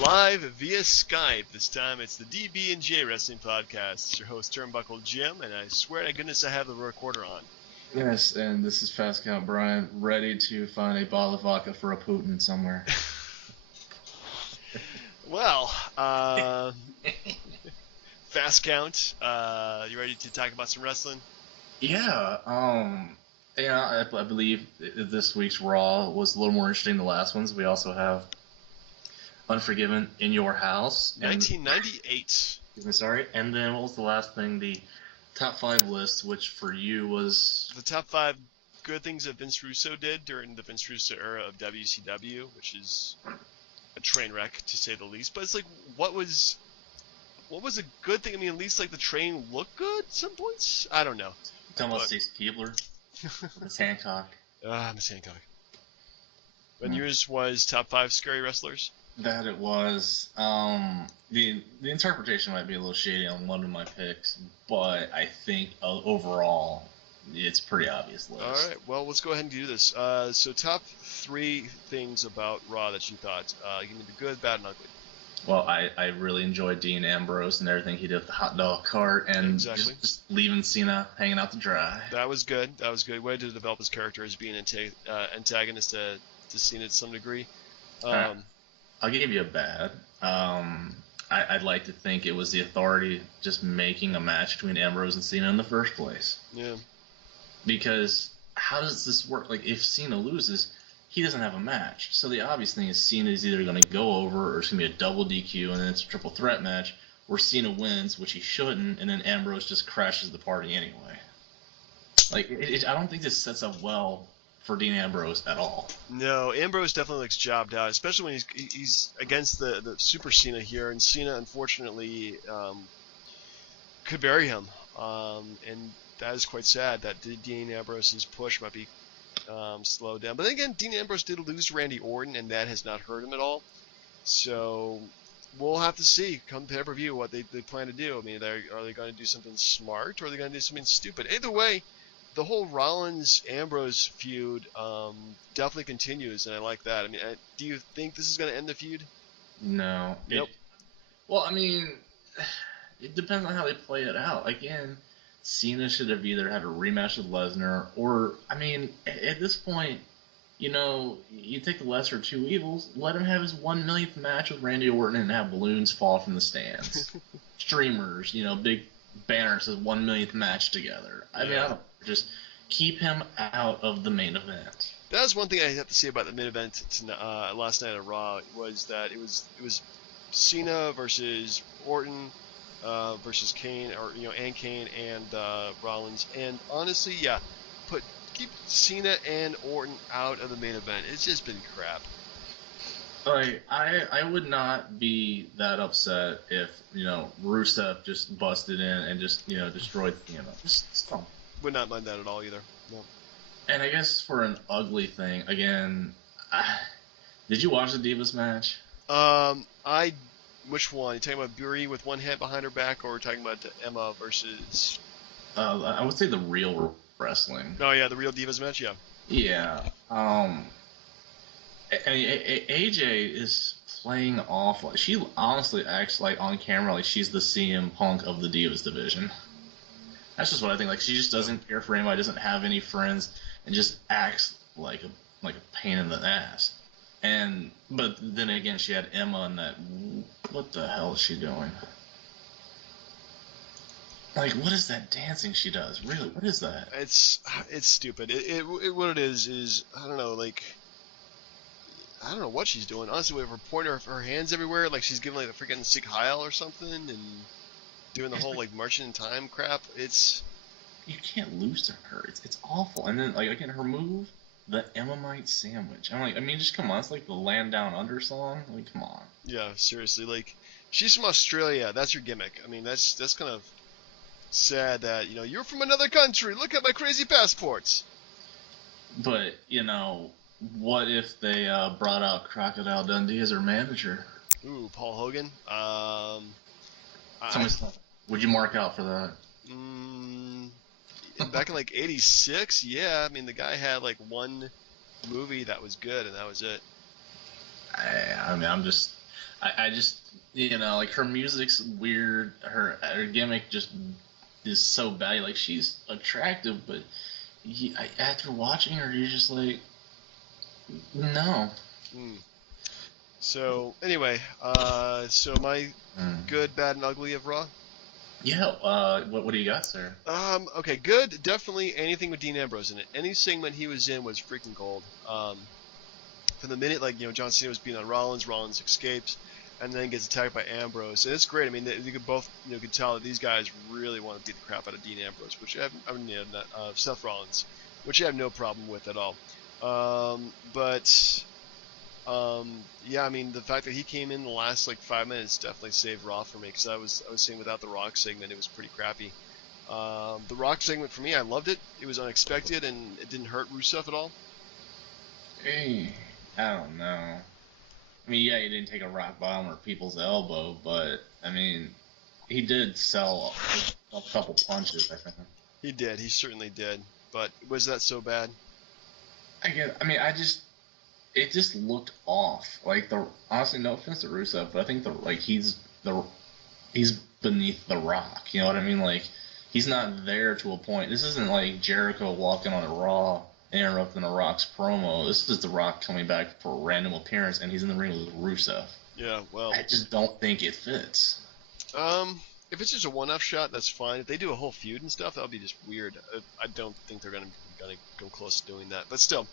Live via Skype. This time it's the DB&J Wrestling Podcast. It's your host, Turnbuckle Jim, and I swear to goodness I have the recorder on. Yes, and this is Fast Count Brian, ready to find a bottle of vodka for a Putin somewhere. Well, Fast Count, you ready to talk about some wrestling? Yeah, I believe this week's Raw was a little more interesting than the last ones. We also have Unforgiven in your house. 1998. Sorry, and then what was the last thing? The top 5 list, which for you was... The top 5 good things that Vince Russo did during the Vince Russo era of WCW, which is a train wreck, to say the least. But it's like, what was a good thing? I mean, at least like the train looked good at some points? I don't know. Talking about Stacey Keebler, Miss Hancock. Miss Hancock. And yours was top 5 scary wrestlers? That it was. The interpretation might be a little shady on one of my picks, but I think overall it's pretty obvious list. All right, well, let's go ahead and do this. So top 3 things about Raw that you thought. Give me the good, bad, and ugly. Well, I really enjoyed Dean Ambrose and everything he did with the hot dog cart and just leaving Cena hanging out to dry. That was good. That was good. Way to develop his character as being an antagonist to Cena to some degree. I'll give you a bad. I'd like to think it was the Authority just making a match between Ambrose and Cena in the first place. Yeah. Because how does this work? Like, if Cena loses, he doesn't have a match. So the obvious thing is Cena is either going to go over or it's going to be a double DQ, and then it's a triple threat match where Cena wins, which he shouldn't, and then Ambrose just crashes the party anyway. Like, I don't think this sets up well for Dean Ambrose at all. No, Ambrose definitely looks jobbed out, especially when he's against the Super Cena here, and Cena unfortunately could bury him, and that is quite sad that Dean Ambrose's push might be slowed down. But then again, Dean Ambrose did lose Randy Orton, and that has not hurt him at all. So we'll have to see come pay-per-view what they plan to do. I mean, are they going to do something smart, or are they going to do something stupid? Either way, the whole Rollins-Ambrose feud definitely continues, and I like that. I mean, do you think this is going to end the feud? No. Nope. Well, I mean, it depends on how they play it out. Again, Cena should have either had a rematch with Lesnar, or, I mean, at this point, you know, you take the lesser of two evils, let him have his 1 millionth match with Randy Orton and have balloons fall from the stands. Streamers, you know, big banners says 1 millionth match together. I mean, I don't just keep him out of the main event. That was one thing I have to say about the main event last night at Raw, was that it was Cena versus Orton versus Kane, or and Kane and Rollins, and honestly, keep Cena and Orton out of the main event. It's just been crap. Like, I would not be that upset if Rusev just busted in and just destroyed just stop. Would not mind that at all either. No. And I guess for an ugly thing, again, did you watch the Divas match? Which one? You talking about Buri with one hand behind her back, or talking about Emma versus? I would say the real wrestling. Oh yeah, the real Divas match. Yeah. Yeah. AJ is playing awful. She honestly acts like on camera like she's the CM Punk of the Divas division. That's just what I think. Like, she just doesn't care for anybody, doesn't have any friends, and just acts like a pain in the ass. But then again, she had Emma in that. What the hell is she doing? Like, what is that dancing she does? Really, what is that? It's stupid. What it is I don't know. Like, I don't know what she's doing. Honestly, with her pointing her hands everywhere, like she's giving like a freaking Sikh Heil or something, and doing the whole like marching in time crap. You can't lose to her. It's awful. And then, like, again, her move, the Emma-mite sandwich. I'm like, I mean, just come on. It's like the Land Down Under song. Like, come on. Yeah, seriously. Like, she's from Australia. That's your gimmick. I mean, that's kind of sad that you're from another country. Look at my crazy passports. But what if they brought out Crocodile Dundee as her manager? Ooh, Paul Hogan. Would you mark out for that? Back in like '86, yeah. I mean, the guy had like one movie that was good, and that was it. I mean, I'm just I just, like her music's weird. Her gimmick just is so bad. Like she's attractive, but after watching her, you're just like, no. Mm. So anyway, so my good, bad, and ugly of Raw. Yeah. What do you got, sir? Okay, good. Definitely anything with Dean Ambrose in it. Any segment he was in was freaking gold. From the minute John Cena was beating on Rollins, Rollins escapes, and then gets attacked by Ambrose. And it's great. I mean, you could both could tell that these guys really want to beat the crap out of Dean Ambrose, which Seth Rollins, which I have no problem with at all. Yeah, I mean, the fact that he came in the last 5 minutes definitely saved Raw for me, because I was saying without the Rock segment, it was pretty crappy. The Rock segment for me, I loved it. It was unexpected and it didn't hurt Rusev at all. Hey, I don't know. I mean, yeah, he didn't take a rock bottom or people's elbow, but I mean, he did sell a couple punches, I think. He did. He certainly did. But was that so bad? It just looked off. Honestly, no offense to Rusev, but I think he's beneath the Rock. You know what I mean? Like, he's not there to a point. This isn't like Jericho walking on a Raw, interrupting the Rock's promo. This is the Rock coming back for a random appearance, and he's in the ring with Rusev. Yeah, well, I just don't think it fits. If it's just a one-off shot, that's fine. If they do a whole feud and stuff, that would be just weird. I don't think they're gonna come close to doing that. But still,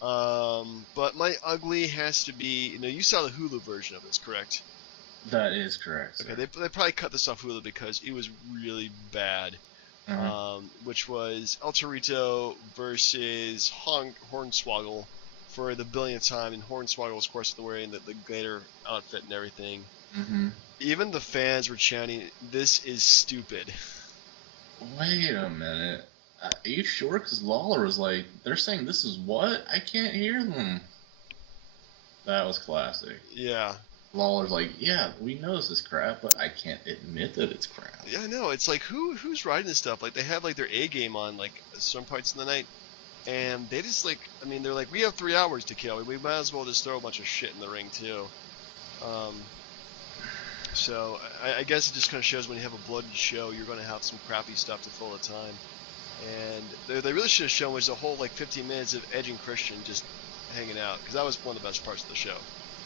but my ugly has to be. You saw the Hulu version of this, correct? That is correct. Okay, they probably cut this off Hulu because it was really bad. Which was El Torito versus Hornswoggle for the billionth time, and Hornswoggle was, of course, wearing the Gator outfit and everything. Mm-hmm. Even the fans were chanting, "This is stupid." Wait a minute. Are you sure? Because Lawler was like, they're saying this is what? I can't hear them. That was classic. Yeah. Lawler's like, yeah, we know this is crap, but I can't admit that it's crap. Yeah, I know. It's like, who's writing this stuff? Like, they have, their A game on, some parts of the night, and they just, they're like, we have 3 hours to kill. We might as well just throw a bunch of shit in the ring, too. So, I guess it just kind of shows when you have a blooded show, you're going to have some crappy stuff to fill the time. And they really should have shown was a whole, 15 minutes of Edge and Christian just hanging out, because that was one of the best parts of the show.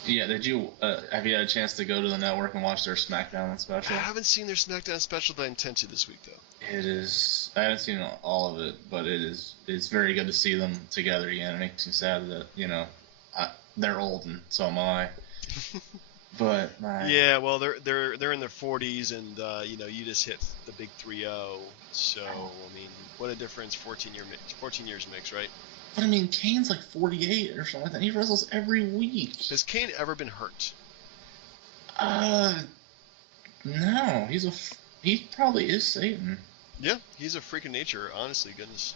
Yeah, have you had a chance to go to the network and watch their SmackDown special? I haven't seen their SmackDown special, but I intend to this week, though. It is. I haven't seen all of it, but it's very good to see them together again. It makes me sad that they're old and so am I. But yeah, well, they're in their 40s, and you just hit the big 3-0. So I mean, what a difference 14 years makes, right? But I mean, Kane's 48 or something like that. He wrestles every week. Has Kane ever been hurt? No. He probably is Satan. Yeah, he's a freak of nature. Honestly, goodness.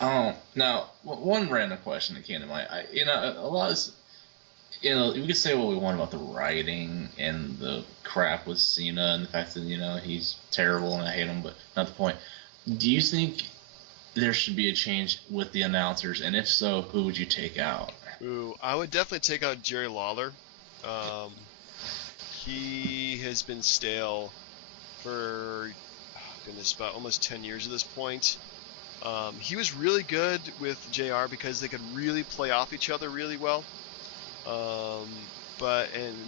Oh, now one random question that came to mind. A lot of, we could say what we want about the writing and the crap with Cena and the fact that he's terrible and I hate him, but not the point. Do you think there should be a change with the announcers, and if so, who would you take out? Ooh, I would definitely take out Jerry Lawler. He has been stale for, about almost 10 years at this point. He was really good with JR because they could really play off each other really well. And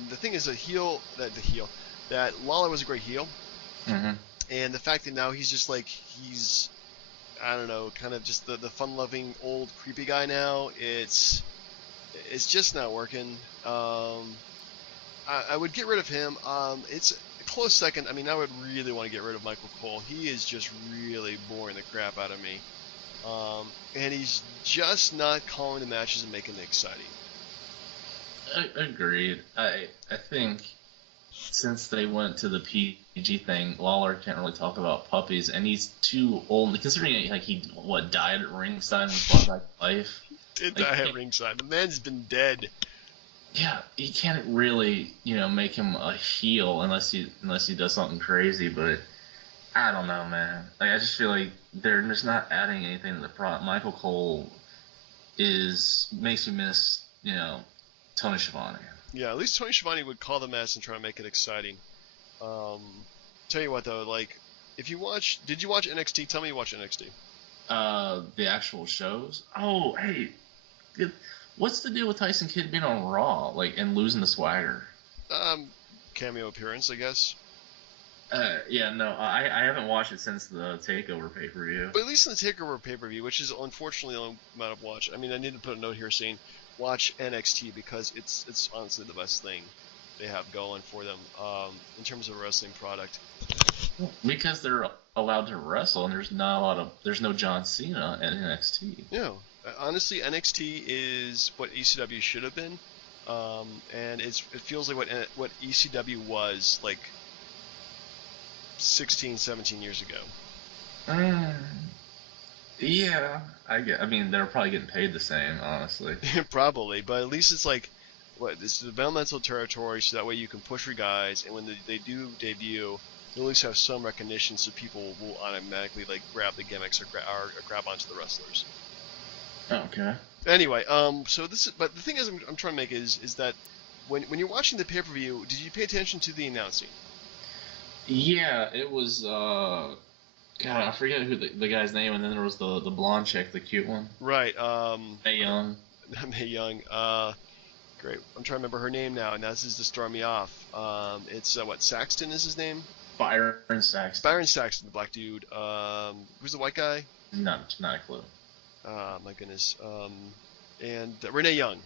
the thing is, that Lawler was a great heel. Mm-hmm. And the fact that now he's just I don't know, kind of just the fun-loving old creepy guy now. It's just not working. I would get rid of him. It's a close second. I mean, I would really want to get rid of Michael Cole. He is just really boring the crap out of me. And he's just not calling the matches and making it exciting. Agreed. I think since they went to the PG thing, Lawler can't really talk about puppies, and he's too old. Considering he died at ringside and was brought back to life. Did die at ringside. The man's been dead. Yeah, you can't really make him a heel unless he does something crazy. But I don't know, man. I just feel like they're just not adding anything to the product. Michael Cole makes me miss Tony Schiavone. Yeah, at least Tony Schiavone would call the match and try to make it exciting. Um, tell you what though, like, if you watch, did you watch NXT? Tell me you watch NXT. The actual shows. Oh, hey, what's the deal with Tyson Kidd being on Raw, like, and losing the swagger? Um, Cameo appearance, I guess. Yeah, no, I haven't watched it since the Takeover pay-per-view. But at least in the Takeover pay-per-view, which is unfortunately the only amount I've watched. I mean, I need to put a note here saying watch NXT because it's honestly the best thing they have going for them in terms of a wrestling product. Because they're allowed to wrestle, and there's no John Cena in NXT. No, honestly, NXT is what ECW should have been, and it feels like what ECW was like 16, 17 years ago. Yeah, I mean, they're probably getting paid the same, honestly. Probably, but at least it's like, what, this is developmental territory, so that way you can push your guys, and when they do debut, they at least have some recognition, so people will automatically like grab the gimmicks or grab onto the wrestlers. Okay. Anyway, so this is, but the thing is, I'm trying to make is that when you're watching the pay-per-view, did you pay attention to the announcing? Yeah, it was. God, I forget who the guy's name, and then there was the blonde chick, the cute one. Right. Mae Young. Mae Young. Great. I'm trying to remember her name now, and this is just throwing me off. It's what, Saxton is his name? Byron Saxton. Byron Saxton, the black dude. Who's the white guy? Not a clue. My goodness. And Renee Young.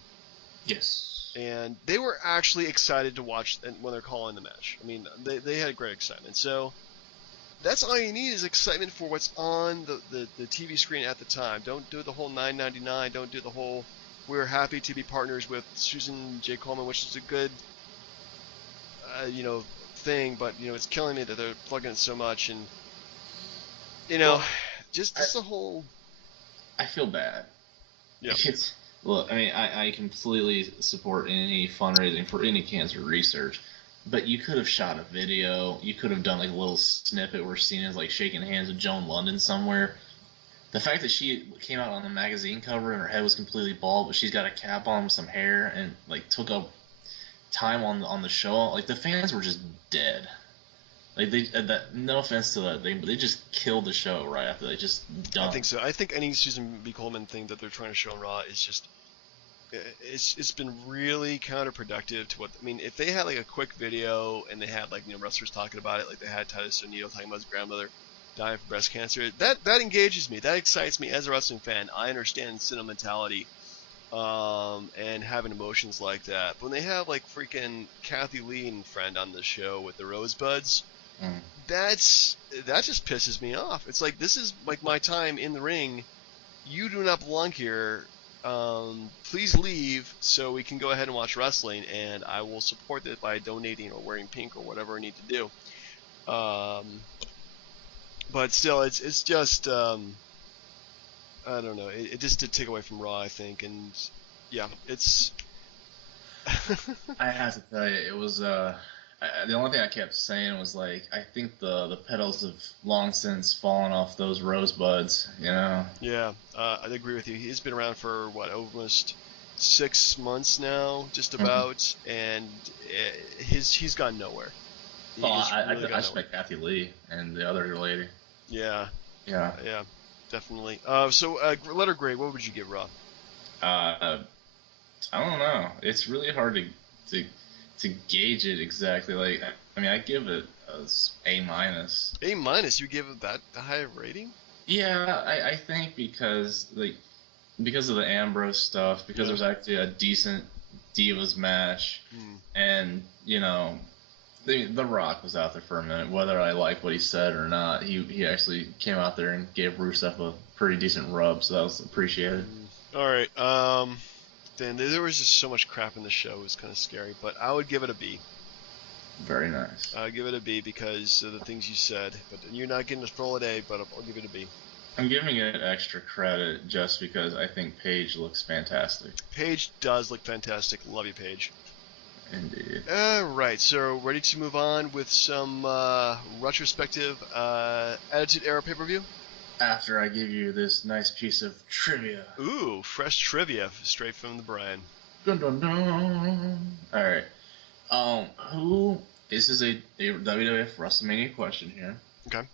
Yes. And they were actually excited to watch when they're calling the match. I mean, they had great excitement. So that's all you need is excitement for what's on the TV screen at the time. Don't do the whole $9.99. Don't do the whole we're happy to be partners with Susan J. Coleman, which is a good, thing. But it's killing me that they're plugging it so much, and just the whole. I feel bad. Yeah. Look, I mean, I completely support any fundraising for any cancer research, but you could have shot a video. You could have done like a little snippet where Cena's like shaking hands with Joan London somewhere. The fact that she came out on the magazine cover and her head was completely bald, but she's got a cap on with some hair and like took up time on the show, like the fans were just dead. Like no offense to that thing, but they just killed the show right after they just done. I think so. I think any Susan B. Coleman thing that they're trying to show on Raw is just it's been really counterproductive to what I mean. If they had like a quick video and they had like wrestlers talking about it, like they had Titus O'Neil talking about his grandmother dying from breast cancer, that engages me. That excites me as a wrestling fan. I understand sentimentality and having emotions like that. But when they have like freaking Kathy Lee and friend on the show with the Rosebuds. That just pisses me off. It's like, this is like my time in the ring. You do not belong here. Please leave so we can go ahead and watch wrestling, and I will support it by donating or wearing pink or whatever I need to do. But still, it's just I don't know. It just did take away from Raw, I think, and yeah, it's. I have to tell you, it was the only thing I kept saying was like, I think the petals have long since fallen off those rosebuds, Yeah, I agree with you. He's been around for almost 6 months now, just about, and he's gone nowhere. I expect Kathy Lee and the other lady. Yeah, definitely. So letter grade, what would you give Raw? I don't know. It's really hard to gauge it exactly. Like, I mean, I give it A-. A-? You give it that high of a rating? Yeah, I think because of the Ambrose stuff, because there's actually a decent Divas match, and The Rock was out there for a minute. Whether I like what he said or not, he actually came out there and gave Rusev a pretty decent rub, so that was appreciated. All right. Then there was just so much crap in the show. It was kind of scary, but I would give it a B. Very nice. I would give it a B because of the things you said. But you're not getting a full A, but I'll give it a B. I'm giving it extra credit just because I think Paige looks fantastic. Paige does look fantastic. Love you, Paige. Indeed. Alright, so ready to move on with some retrospective Attitude Era pay-per-view? After I give you this nice piece of trivia. Ooh, fresh trivia straight from the Brian. Dun, dun, dun. All right. Who? This is a WWF WrestleMania question here. Okay.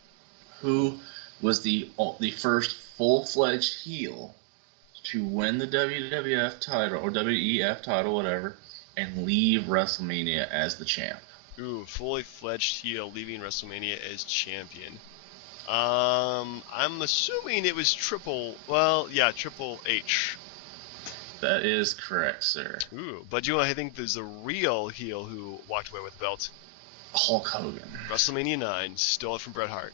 Who was the first full-fledged heel to win the WWF title or WEF title, whatever, and leave WrestleMania as the champ? Ooh, fully fledged heel leaving WrestleMania as champion. I'm assuming it was Triple H. That is correct, sir. Ooh, but you know, I think there's a real heel who walked away with the belt. Hulk Hogan. WrestleMania 9, stole it from Bret Hart.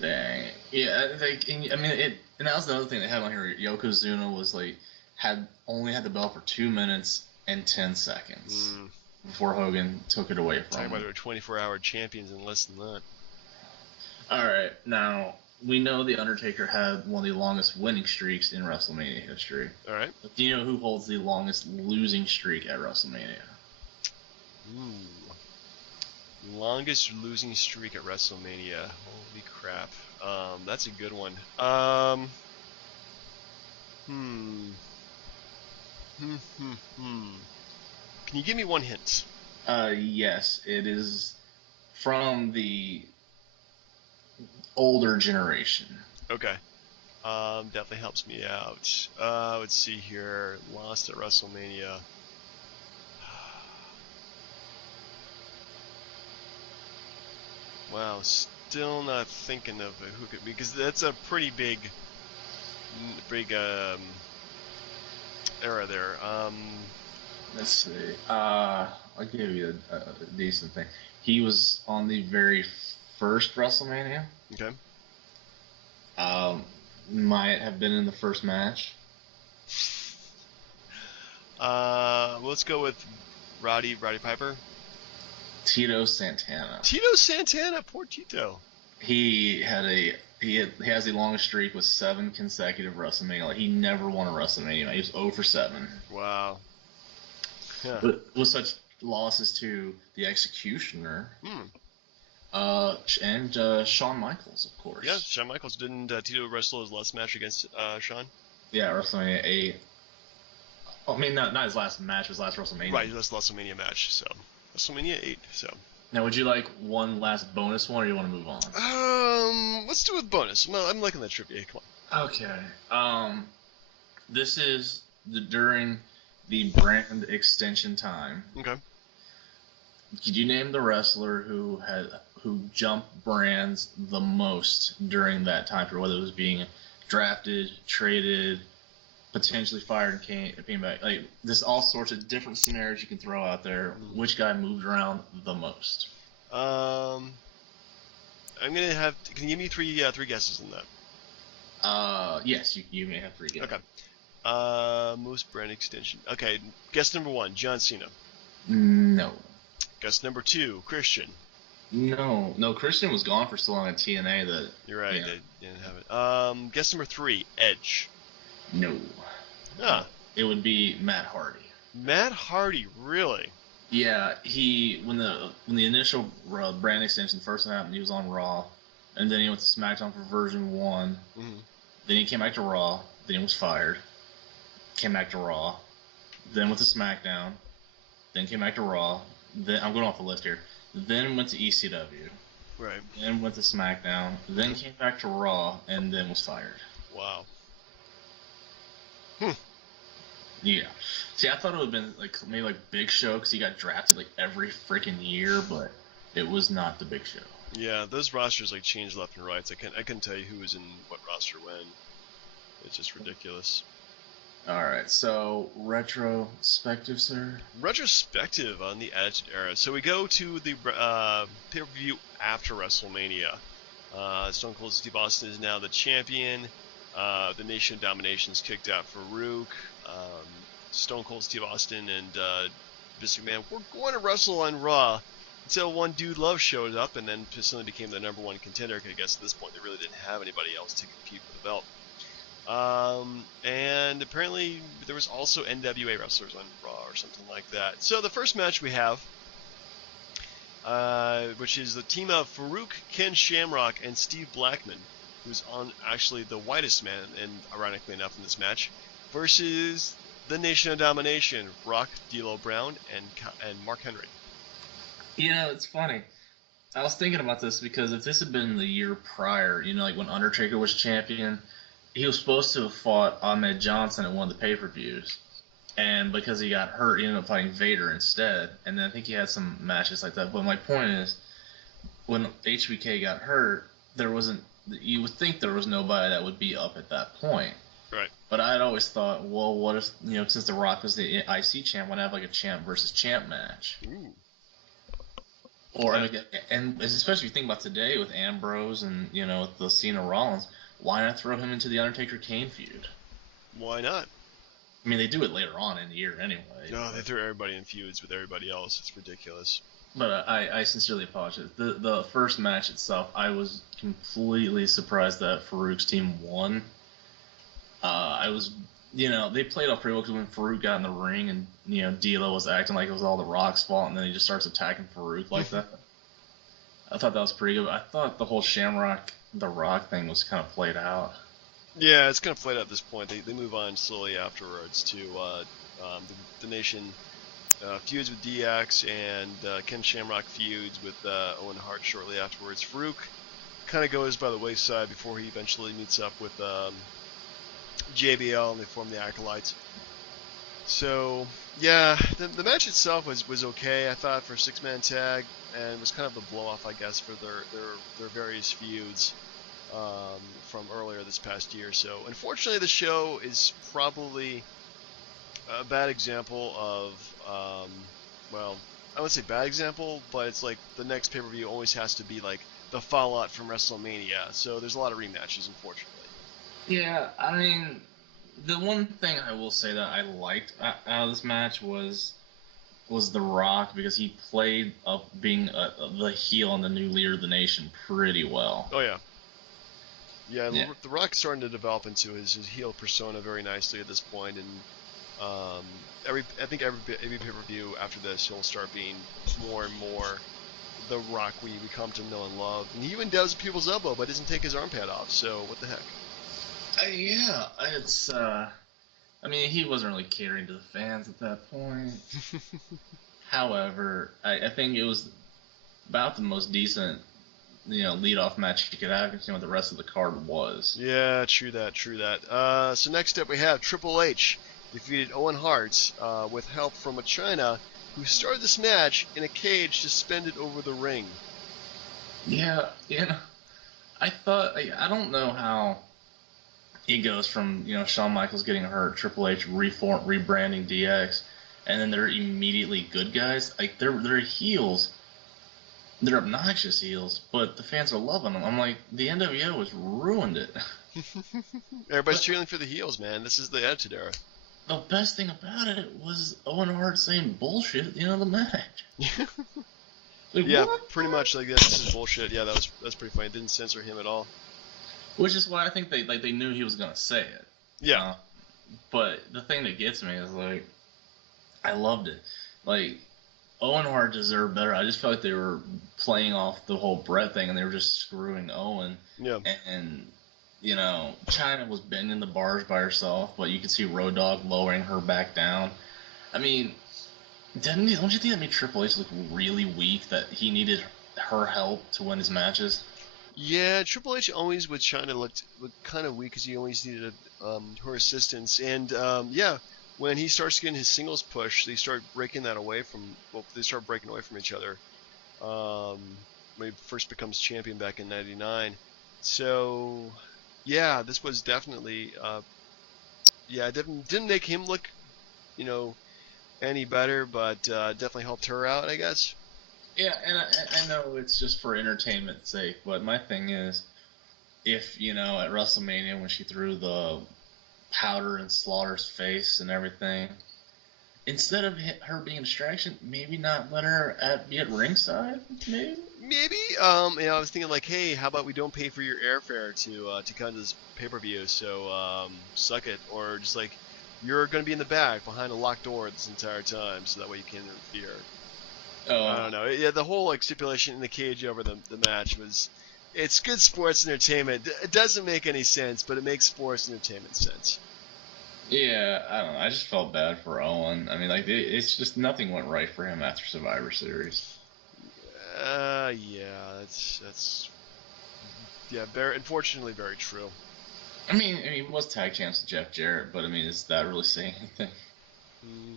Dang. Yeah, I mean, and that was another thing they had on here. Yokozuna was only had the belt for 2 minutes and 10 seconds before Hogan took it away from Talking him. about their 24-hour champions in less than that. All right, now we know the Undertaker had one of the longest winning streaks in WrestleMania history. All right. But do you know who holds the longest losing streak at WrestleMania? Ooh. Longest losing streak at WrestleMania. Holy crap. That's a good one. Can you give me one hint? Yes, it is from the older generation. Okay. Definitely helps me out. Let's see here. Lost at WrestleMania. Wow, still not thinking of who could, because that's a pretty big era there. Let's see. I'll give you a decent thing. He was on the very first WrestleMania. Okay. Might have been in the first match. Let's go with Roddy Piper. Tito Santana. Tito Santana, poor Tito. He has the longest streak with 7 consecutive WrestleMania. Like, he never won a WrestleMania. He was 0 for 7. Wow. Yeah. But with such losses to the Executioner, and Shawn Michaels, of course. Yeah, Shawn Michaels. Didn't Tito wrestle his last match against Shawn? Yeah, WrestleMania 8. I mean, not his last match, his last WrestleMania. Right, his last WrestleMania match. So WrestleMania 8. So. Now, would you like one last bonus one, or do you want to move on? Let's do it with bonus. I'm liking that trivia. Come on. Okay. This is during the brand extension time. Okay. Could you name the wrestler who jumped brands the most during that time period, whether it was being drafted, traded, potentially fired and came back? Like, there's all sorts of different scenarios you can throw out there. Which guy moved around the most? I'm gonna have. Can you give me three guesses on that? Yes, you may have 3 guesses. Okay. Most brand extension. Okay. Guess number 1, John Cena. No. Guess number 2, Christian. No, Christian was gone for so long at TNA that. You're right. They didn't have it. Guess number 3, Edge. No. Ah. It would be Matt Hardy. Matt Hardy, really? Yeah, when the initial brand extension first happened, he was on Raw, and then he went to SmackDown for version 1. Mm-hmm. Then he came back to Raw. Then he was fired. Came back to Raw. Then went to SmackDown. Then came back to Raw. Then I'm going off the list here. Then went to ECW. Right. Then went to SmackDown. Then came back to Raw, and then was fired. Wow. Yeah. See, I thought it would have been maybe Big Show, because he got drafted every freaking year, but it was not the Big Show. Yeah, those rosters change left and right. So I couldn't tell you who was in what roster when. It's just ridiculous. All right, so retrospective, sir. Retrospective on the Attitude Era. So we go to the pay-per-view after WrestleMania. Stone Cold Steve Austin is now the champion. The Nation of Domination's kicked out Farouk. Stone Cold Steve Austin and Vince McMahon were going to wrestle on Raw until one Dude Love showed up and then suddenly became the number 1 contender. I guess at this point they really didn't have anybody else to compete for the belt. And apparently there was also NWA wrestlers on Raw or something like that. So the first match we have, which is the team of Farouk, Ken Shamrock, and Steve Blackman, who's on actually the whitest man, and ironically enough in this match, versus the Nation of Domination, Rock, D'Lo Brown, and Mark Henry. It's funny. I was thinking about this because if this had been the year prior, like when Undertaker was champion, he was supposed to have fought Ahmed Johnson at one of the pay-per-views. And because he got hurt, he ended up fighting Vader instead. And then I think he had some matches like that. But my point is, when HBK got hurt, you would think there was nobody that would be up at that point. Right. But I'd always thought, well, what if, since The Rock was the IC champ, why not have like a champ versus champ match? Ooh. Or, and especially if you think about today with Ambrose and, with the Cena Rollins, why not throw him into the Undertaker-Kane feud? Why not? I mean, they do it later on in the year anyway. No, they throw everybody in feuds with everybody else. It's ridiculous. But I sincerely apologize. The first match itself, I was completely surprised that Farouk's team won. I was, they played off pretty well because when Farouk got in the ring and, D'Lo was acting like it was all The Rock's fault, and then he just starts attacking Farouk like that. I thought that was pretty good. I thought the whole Shamrock, The Rock thing was kind of played out. Yeah, it's kind of played out at this point. They move on slowly afterwards to the Nation feuds with DX, and Ken Shamrock feuds with Owen Hart shortly afterwards. Farouk kind of goes by the wayside before he eventually meets up with JBL, and they form the Acolytes. So, yeah, the match itself was okay, I thought, for a six-man tag, and it was kind of the blow-off, I guess, for their various feuds from earlier this past year. So, unfortunately, the show is probably a bad example of, well, I wouldn't say bad example, but it's like the next pay-per-view always has to be like the fallout from WrestleMania. So there's a lot of rematches, unfortunately. Yeah, I mean, the one thing I will say that I liked out of this match was The Rock, because he played up being the heel and the new leader of the nation pretty well. Oh, yeah. Yeah, The Rock's starting to develop into his heel persona very nicely at this point, and I think every pay-per-view after this, he'll start being more and more The Rock we come to know and love. And he even does people's elbow, but doesn't take his arm pad off, so what the heck? Yeah, it's, I mean, he wasn't really catering to the fans at that point. However, I think it was about the most decent, lead-off match you could have, considering what the rest of the card was. Yeah, true that. So next up we have Triple H defeated Owen Hart with help from a China who started this match in a cage suspended over the ring. Yeah, I thought, I don't know how it goes from, Shawn Michaels getting hurt, Triple H rebranding DX, and then they're immediately good guys. Like, they're heels. They're obnoxious heels, but the fans are loving them. I'm like, the NWO has ruined it. Everybody's cheering for the heels, man. This is the Attitude Era. The best thing about it was Owen Hart saying bullshit at the end of the match. Like, yeah, what? pretty much like this is bullshit. Yeah, that's pretty funny. It didn't censor him at all. Which is why I think they knew he was gonna say it. Yeah. But the thing that gets me is, like, I loved it. Like, Owen Hart deserved better. I just felt like they were playing off the whole Brett thing, and they were just screwing Owen. Yeah. And Chyna was bending the bars by herself, but you could see Road Dogg lowering her back down. I mean, don't you think that made Triple H look really weak, that he needed her help to win his matches? Yeah, Triple H always with Chyna looked kind of weak because he always needed her assistance. And yeah, when he starts getting his singles push, they start breaking away from each other. When he first becomes champion back in '99. So yeah, this was definitely didn't make him look any better, but definitely helped her out, I guess. Yeah, and I know it's just for entertainment's sake, but my thing is, if, at WrestleMania when she threw the powder in Slaughter's face and everything, instead of her being a distraction, maybe not let her be at ringside, maybe? Maybe. I was thinking like, hey, how about we don't pay for your airfare to come to this pay-per-view, so suck it, or just like, you're going to be in the back behind a locked door this entire time, so that way you can't interfere. I don't know. Yeah, the whole stipulation in the cage over the match it's good sports entertainment. It doesn't make any sense, but it makes sports entertainment sense. Yeah, I don't know. I just felt bad for Owen. I mean, like it's just nothing went right for him after Survivor Series. Yeah, that's yeah, very unfortunately very true. He was tag champs with Jeff Jarrett, but I mean, is that really saying anything? Mm,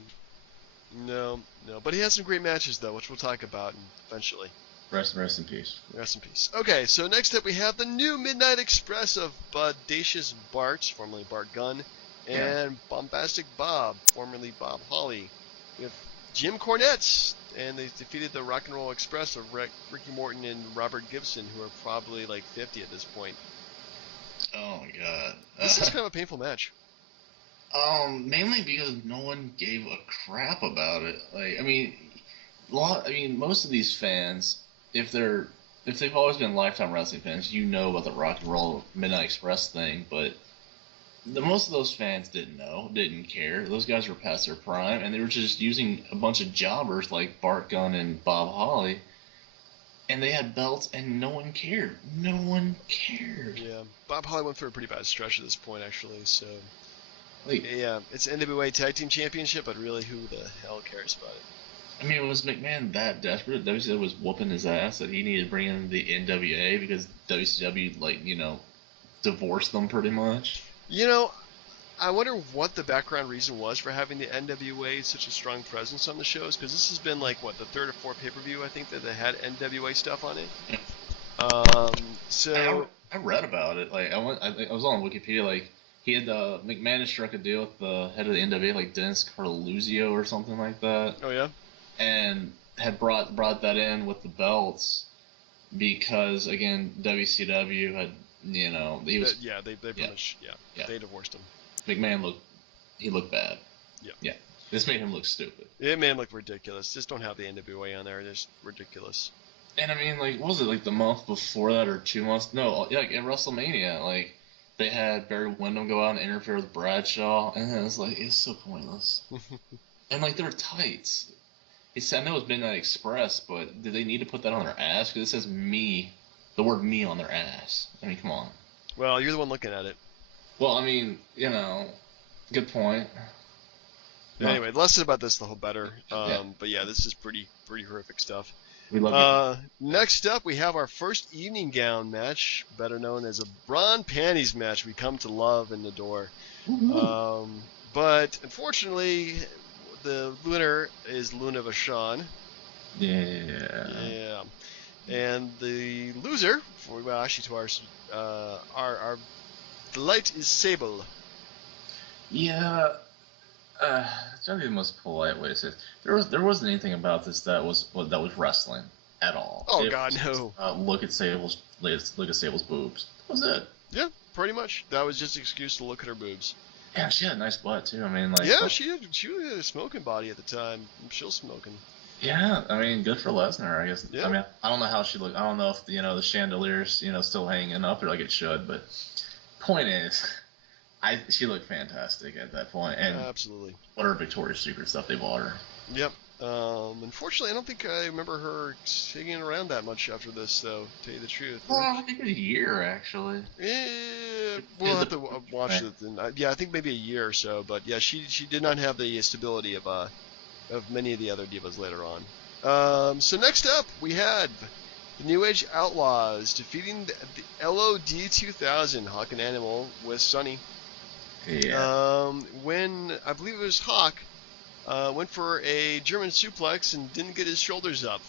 no, no, but he has some great matches though, which we'll talk about eventually. Rest in peace. Rest in peace. Okay, so next up we have the new Midnight Express of Bodacious Bart, formerly Bart Gunn, Yeah. and Bombastic Bob, formerly Bob Holly. We have Jim Cornette, and they defeated the Rock and Roll Express of Ricky Morton and Robert Gibson, who are probably like 50 at this point. Oh my god. This is kind of a painful match. Mainly because no one gave a crap about it. Most of these fans, if they're if they've always been lifetime wrestling fans, you know about the Rock and Roll Midnight Express thing, but most of those fans didn't care. Those guys were past their prime, and they were just using a bunch of jobbers like Bart Gunn and Bob Holly, and they had belts, and no one cared. No one cared. Yeah, Bob Holly went through a pretty bad stretch at this point, actually. So, Like, yeah, it's NWA Tag Team Championship, but really, who the hell cares about it? was McMahon that desperate? WCW was whooping his ass that he needed to bring in the NWA because WCW, divorced them pretty much. You know, I wonder what the background reason was for having the NWA such a strong presence on the shows, because this has been like what the third or fourth pay-per-view I think that they had NWA stuff on it. So I read about it. I was on Wikipedia. Like he had McMahon had struck a deal with the head of the NWA, like Dennis Carluzio or something like that, oh yeah, and had brought that in with the belts because again WCW had he was they pretty yeah much yeah they divorced him. McMahon looked bad. Yeah, Yeah, this made him look stupid. it made him look ridiculous. Just don't have the NWA on there. It's just ridiculous. And I mean, like, what was it, like the month before that or 2 months? No, yeah, like at WrestleMania, like they had Barry Windham go out and interfere with Bradshaw, and then it's so pointless. And like their tights. I know it's Midnight Express, but do they need to put that on their ass? Because it says me, the word me on their ass. I mean, come on. Well, you're the one looking at it. Well, good point. No, Anyway, the less said about this, the whole better. yeah, But yeah, this is pretty horrific stuff. we love Next up, we have our first evening gown match, better known as a brawn panties match we come to love and adore. you. But unfortunately, the winner is Luna Vachon. Yeah. Yeah. And the loser, actually to our delight is Sable. Yeah. It's not the most polite way to say it. There wasn't anything about this that was wrestling at all. Oh God, no. Look at Sable's boobs. That was it. Yeah, pretty much. That was just an excuse to look at her boobs. Yeah, she had a nice butt too. I mean, like Yeah, she had a smoking body at the time. Still smoking. yeah, I mean, good for Lesnar, I guess. Yeah. I mean, I don't know how she looked. I don't know if the chandelier's still hanging up or like it should, but point is, she looked fantastic at that point, and Absolutely. what her Victoria's Secret stuff they bought her. Yep. Unfortunately, I don't think I remember her hanging around that much after this, though, to tell you the truth. Well, I think a year actually. We'll have to watch it. Yeah, I think maybe a year or so. But yeah, she did not have the stability of many of the other divas later on. So next up, we had the New Age Outlaws defeating the LOD 2000, Hawk and Animal, with Sunny. Yeah. When I believe it was Hawk, went for a German suplex and didn't get his shoulders up.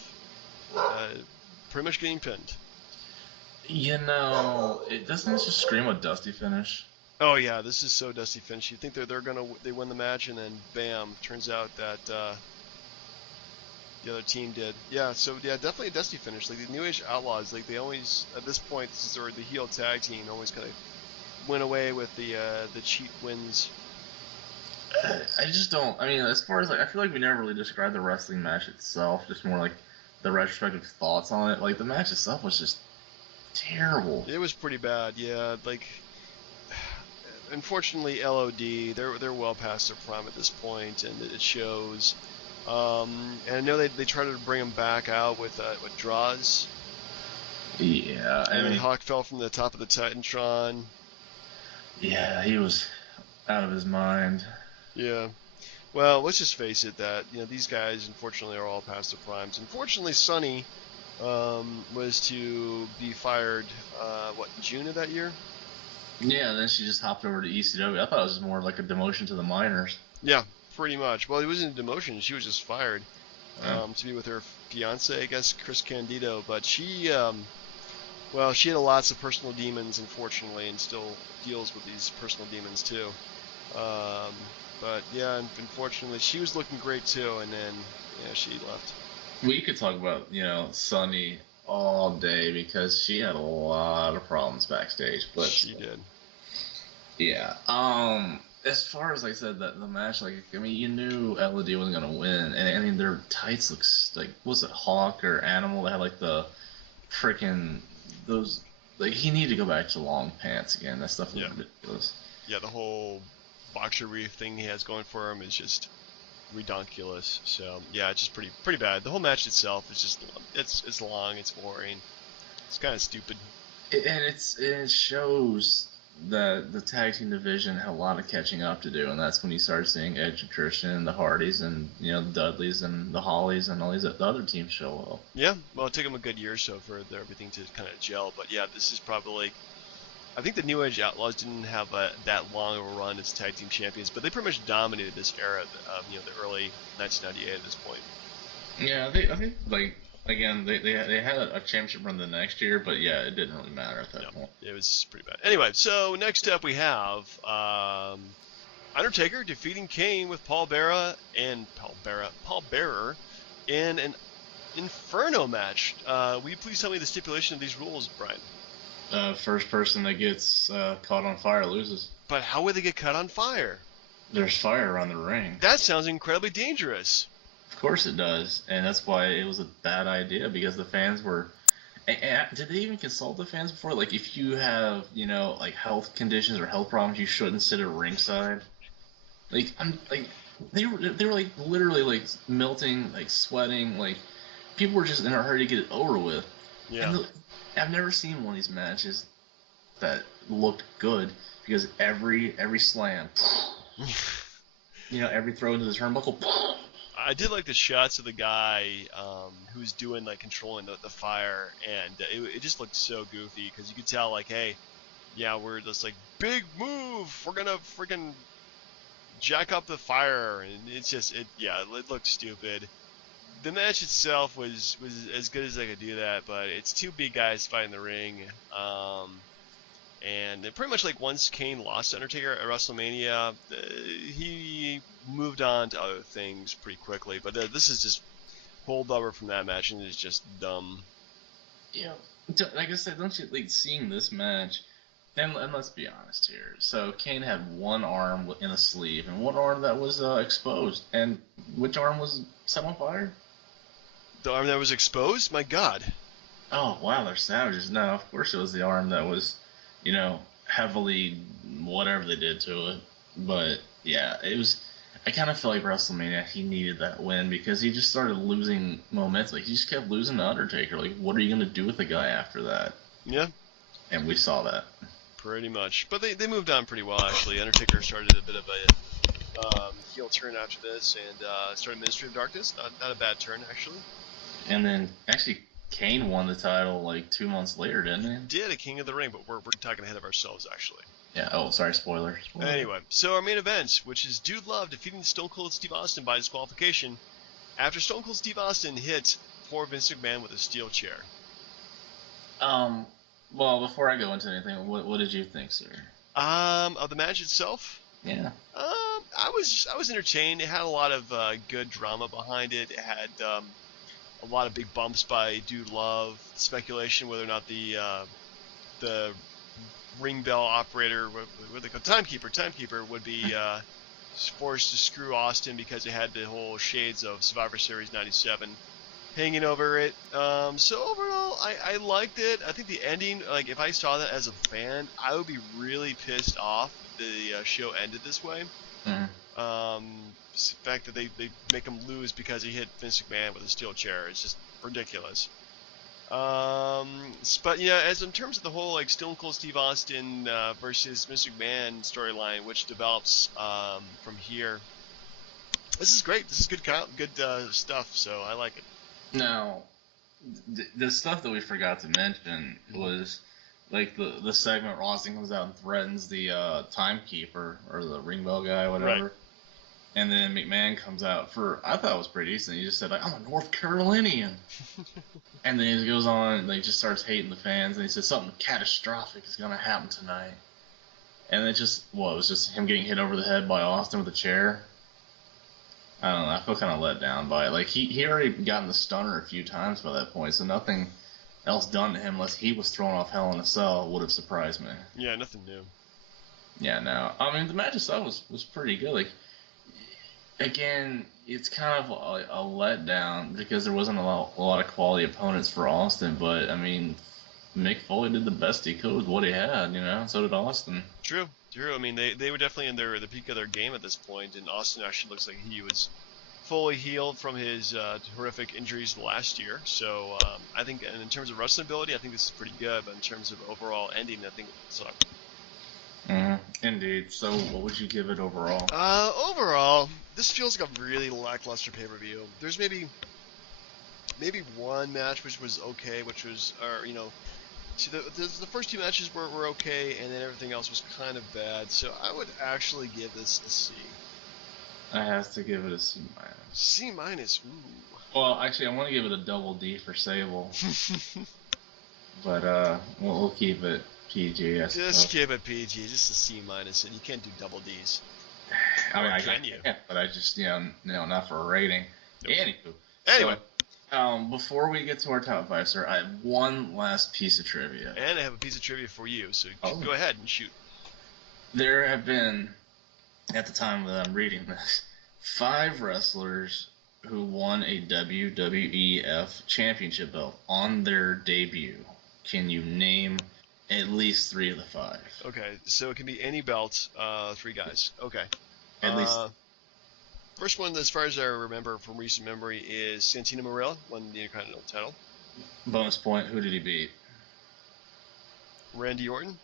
Pretty much getting pinned. It doesn't just scream a Dusty finish. Oh yeah, this is so Dusty finish. You think they win the match, and then bam, turns out that the other team did. Yeah, so yeah, definitely a Dusty finish. Like the New Age Outlaws, like they always at this point, or the heel tag team always kind of went away with the cheap wins. I just don't. I mean, as far as I feel like we never really described the wrestling match itself. Just more like the retrospective thoughts on it. Like the match itself was just terrible. It was pretty bad. Yeah, like unfortunately, LOD they're well past their prime at this point, and it shows. And I know they tried to bring him back out with draws. Yeah, and then Hawk fell from the top of the Titantron. Yeah, he was. out of his mind. Yeah. Well, let's just face it that these guys unfortunately are all past their primes. Unfortunately, Sonny was to be fired in June of that year. Yeah, then she just hopped over to ECW. I thought it was more like a demotion to the minors. Yeah, pretty much. Well, it wasn't a demotion; she was just fired Yeah. to be with her fiance, I guess, Chris Candido. But she she had lots of personal demons, unfortunately, and still deals with these personal demons too. Um, but yeah, unfortunately, she was looking great too, and then she left. We could talk about, Sunny all day because she had a lot of problems backstage. But She did. yeah, as far as like I said, that the match, like I mean, you knew Elodie wasn't gonna win, and I mean their tights looks like was it Hawk or Animal that had like the freaking those like he needed to go back to long pants again. That stuff was Yeah. ridiculous. Yeah, the whole boxer reef thing he has going for him is just redonkulous. So yeah, it's just pretty bad. The whole match itself is just it's long, it's boring, it's kind of stupid. And it shows that the tag team division had a lot of catching up to do, and that's when you start seeing Edge and Christian, the Hardys, and the Dudleys and the Hollies and all these the other teams show up. Yeah, well, it took him a good year or so for everything to kind of gel. But yeah, this is probably. I think the New Age Outlaws didn't have that long of a run as tag team champions, but they pretty much dominated this era, the early 1998 at this point. Yeah, I think like again they had a championship run the next year, but yeah, it didn't really matter at that point. It was pretty bad. Anyway, so next up we have Undertaker defeating Kane with Paul Bearer in an Inferno match. Will you please tell me the stipulation of these rules, Brian? First person that gets caught on fire loses. But how would they get caught on fire? There's fire around the ring. That sounds incredibly dangerous. Of course it does, and that's why it was a bad idea because the fans were. Did they even consult the fans before? Like, if you have, like health conditions or health problems, you shouldn't sit at ringside. Like, they were like literally like melting, like sweating, like people were just in a hurry to get it over with. Yeah. And I've never seen one of these matches that looked good because every slam, every throw into the turnbuckle. I did like the shots of the guy who's doing like controlling the fire, and it just looked so goofy because you could tell like, hey, yeah, we're this like big move, we're gonna freaking jack up the fire, and it's just it looked stupid. The match itself was as good as they could do that, but it's two big guys fighting the ring. And pretty much like once Kane lost to Undertaker at WrestleMania, he moved on to other things pretty quickly. But this is just holdover from that match, and it's just dumb. Yeah, like I said, don't you like seeing this match? And let's be honest here. So Kane had one arm in a sleeve and one arm that was exposed. And which arm was set on fire? The arm that was exposed? My God. Oh wow, they're savages. No, of course it was the arm that was, heavily whatever they did to it. But yeah, it was. I kind of feel like WrestleMania he needed that win because he just started losing momentum. Like he just kept losing to Undertaker. Like what are you gonna do with the guy after that? Yeah. And we saw that. Pretty much. But they moved on pretty well actually. Undertaker started a bit of a heel turn after this and started Ministry of Darkness. Not a bad turn actually. And then actually Kane won the title like 2 months later, didn't he? Did a King of the Ring, but we're talking ahead of ourselves actually. Yeah. Oh, sorry. Spoiler. Anyway, so our main event, which is Dude Love defeating Stone Cold Steve Austin by disqualification after Stone Cold Steve Austin hit poor Vince McMahon with a steel chair. Well, before I go into anything, what did you think, sir? Of the match itself? Yeah. I was entertained. It had a lot of good drama behind it. It had a lot of big bumps by Dude Love. Speculation whether or not the ring bell operator, what they call timekeeper would be forced to screw Austin because it had the whole shades of Survivor Series '97 hanging over it. So overall, I liked it. I think the ending, like if I saw that as a fan, I would be really pissed off if the show ended this way. Mm-hmm. The fact that they make him lose because he hit Vince McMahon with a steel chair is just ridiculous. But yeah, as in terms of the whole like Stone Cold Steve Austin versus Mr. McMahon storyline, which develops from here, this is great. This is good stuff. So I like it. Now, the stuff that we forgot to mention was like the segment where Austin comes out and threatens the timekeeper or the ring bell guy, whatever. Right. And then McMahon comes out I thought it was pretty decent. He just said, like, I'm a North Carolinian. And then he goes on and like, just starts hating the fans. And he said something catastrophic is going to happen tonight. And it was just him getting hit over the head by Austin with a chair. I don't know. I feel kind of let down by it. Like, he already gotten the stunner a few times by that point. So nothing else done to him unless he was thrown off Hell in a Cell would have surprised me. Yeah, nothing new. Yeah, no. I mean, the match itself was pretty good. Like, again, it's kind of a letdown because there wasn't a lot of quality opponents for Austin. But I mean, Mick Foley did the best he could with what he had, you know. So did Austin. True. I mean, they were definitely in the peak of their game at this point, and Austin actually looks like he was fully healed from his horrific injuries last year. So I think, and in terms of wrestling ability, I think this is pretty good. But in terms of overall ending, I think it sucked. Indeed. So, what would you give it overall? Overall, this feels like a really lackluster pay-per-view. There's maybe one match which was okay, which was, see, the first two matches were okay, and then everything else was kind of bad. So I would actually give this a C. I have to give it a C minus. C minus. Ooh. Well, actually, I want to give it a double D for Sable. But we'll keep it PG. Just give it PG, just a C minus, and you can't do double Ds. I mean, can you? But I just, not for a rating. Nope. Anyway. So, before we get to our top 5, sir, I have one last piece of trivia. And I have a piece of trivia for you, so go ahead and shoot. There have been, at the time that I'm reading this, 5 wrestlers who won a WWEF championship belt on their debut. Can you name at least 3 of the 5? Okay, so it can be any belt, 3 guys. Okay. At least. First one, as far as I remember from recent memory, is Santino Marella won the Intercontinental title. Bonus point, who did he beat? Randy Orton?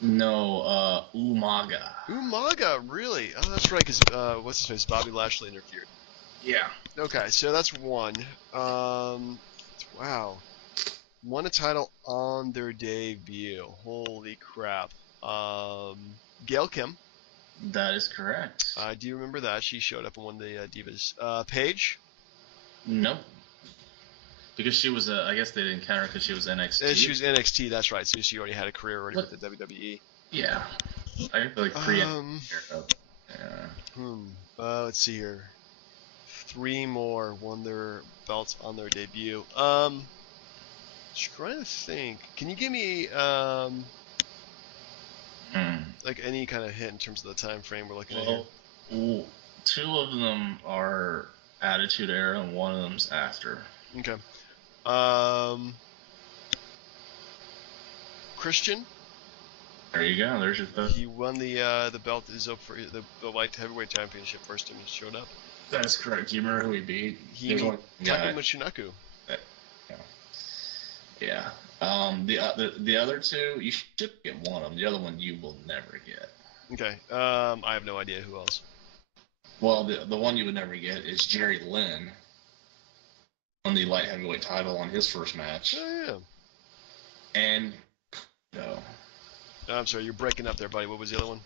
No, Umaga. Umaga, really? Oh, that's right, because, what's his face? Bobby Lashley interfered. Yeah. Okay, so that's one. Wow. Won a title on their debut. Holy crap. Gail Kim. That is correct. I do remember that. She showed up and won the Divas. Paige? Nope. Because she was I guess they didn't count her because she was NXT. She was NXT, that's right. So she already had a career already with the WWE. Yeah. I feel like let's see here. 3 more won their belts on their debut. Just trying to think. Can you give me like any kind of hint in terms of the time frame we're looking at here? 2 of them are Attitude Era and one of them's after. Okay. Christian? There you go. There's your third. He won the belt is up for the light heavyweight championship first time he showed up. That's correct. Do you remember who he beat? He beat Taka Michinoku. Yeah. The other 2, you should get one of them. The other one you will never get. Okay. I have no idea who else. Well, the one you would never get is Jerry Lynn. Won the light heavyweight title on his first match. Oh yeah. And no. I'm sorry, you're breaking up there, buddy. What was the other one?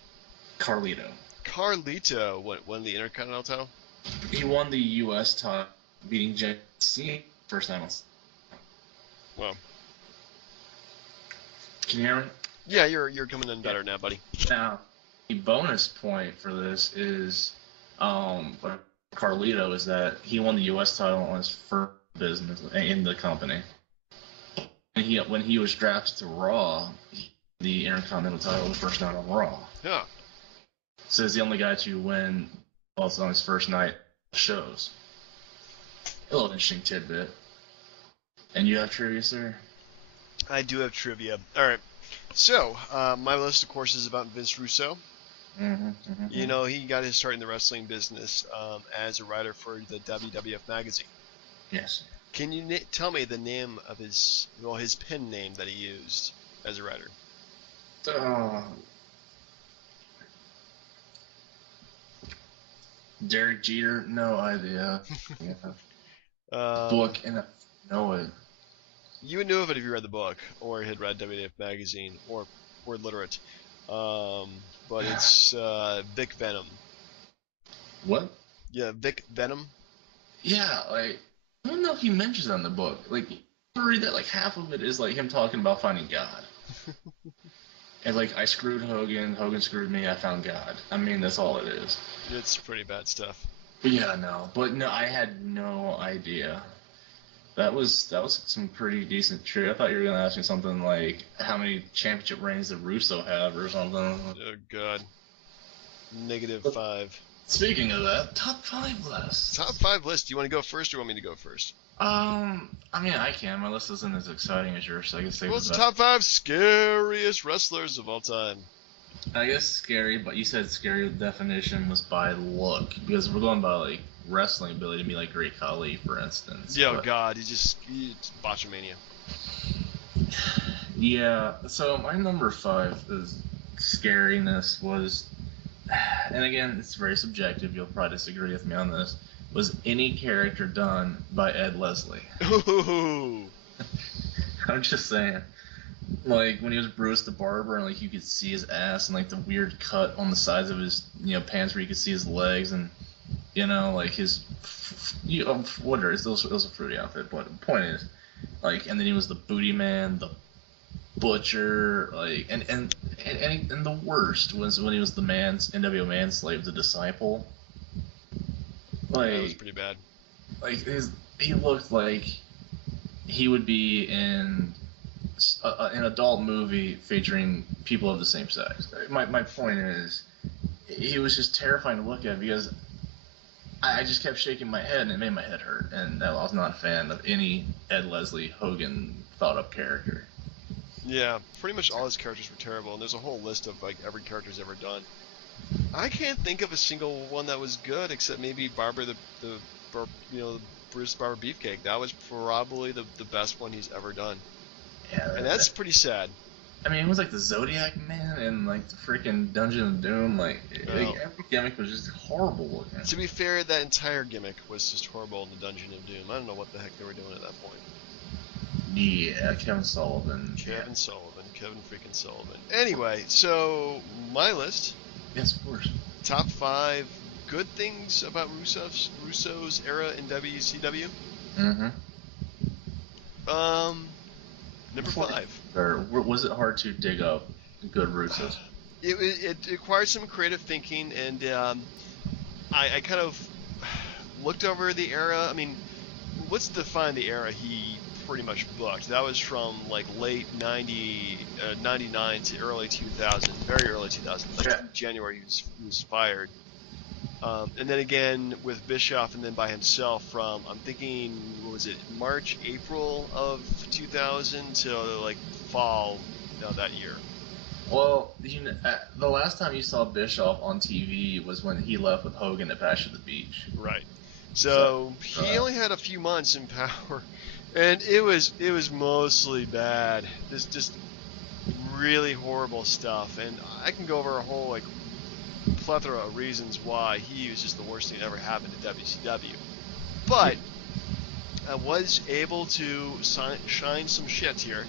Carlito. Carlito won the Intercontinental title? He won the U.S. title, beating John Cena first time. Wow. Can you hear me? Yeah, you're coming in better now, buddy. Now, the bonus point for this is, Carlito is that he won the U.S. title on his first business in the company. And when he was drafted to Raw, the Intercontinental title the first night on Raw. Yeah. So he's the only guy to win also on his first night shows. A little interesting tidbit. And you have trivia, sir? I do have trivia. All right. So, my list, of course, is about Vince Russo. You know, he got his start in the wrestling business as a writer for the WWF magazine. Yes. Can you tell me the name of his pen name that he used as a writer? Uh, Derek Jeter, no idea. Yeah. Book and I know it. You would know of it if you read the book or had read WWF magazine or were literate. But it's Vic Venom. What? Yeah, Vic Venom. Yeah, like I don't know if he mentions that in the book. Like I read that like half of it is like him talking about finding God. And like I screwed Hogan, Hogan screwed me, I found God. I mean that's all it is. It's pretty bad stuff. Yeah, no. But no, I had no idea. That was some pretty decent trivia. I thought you were gonna ask me something like how many championship reigns did Russo have or something. Oh god. -5. Speaking of that, top 5 list. Top 5 list. Do you want to go first or want me to go first? I mean I can. My list isn't as exciting as yours, so I can save Well, it it's the back. top 5 scariest wrestlers of all time. I guess scary, but you said scary definition was by look because we're going by like wrestling ability to be like Great Khali, for instance. Yeah, oh But, god, it's botchamania. yeah, so my number 5 is scariness was, and again, it's very subjective. You'll probably disagree with me on this. Was any character done by Ed Leslie? Ooh. I'm just saying. Like when he was Bruce the Barber, and like you could see his ass, and like the weird cut on the sides of his pants where you could see his legs, and like his whatever. It was a fruity outfit, but the point is, like, and then he was the Booty Man, the Butcher, like, and the worst was when he was the NWO Manslave, the Disciple. Like, That was pretty bad. Like he looked like he would be in an adult movie featuring people of the same sex. My point is, he was just terrifying to look at because I just kept shaking my head and it made my head hurt. And I was not a fan of any Ed Leslie Hogan thought up character. Yeah, pretty much all his characters were terrible, and there's a whole list of like every character he's ever done. I can't think of a single one that was good except maybe Barber the Bruce Barber Beefcake. That was probably the best one he's ever done. Yeah, And that's pretty sad. I mean, it was like the Zodiac Man and like the freaking Dungeon of Doom. Like every gimmick was just horrible looking. To be fair, that entire gimmick was just horrible in the Dungeon of Doom. I don't know what the heck they were doing at that point. Yeah, Kevin Sullivan. Kevin freaking Sullivan. Anyway, so my list. Yes, of course. Top 5 good things about Russo's era in WCW. Mm-hmm. Number 5. Or was it hard to dig up good Russos? It required some creative thinking, and I kind of looked over the era. I mean, let's define the era he pretty much booked. That was from like late 99 to early 2000, very early 2000, like January he was fired. And then again with Bischoff, and then by himself from, I'm thinking, what was it, March, April of 2000 till like fall that year. Well, the last time you saw Bischoff on TV was when he left with Hogan at Bash at the Beach. Right. So he only had a few months in power, and it was mostly bad. This just really horrible stuff, and I can go over a whole like plethora of reasons why he was just the worst thing that ever happened to WCW. But I was able to shine some shit here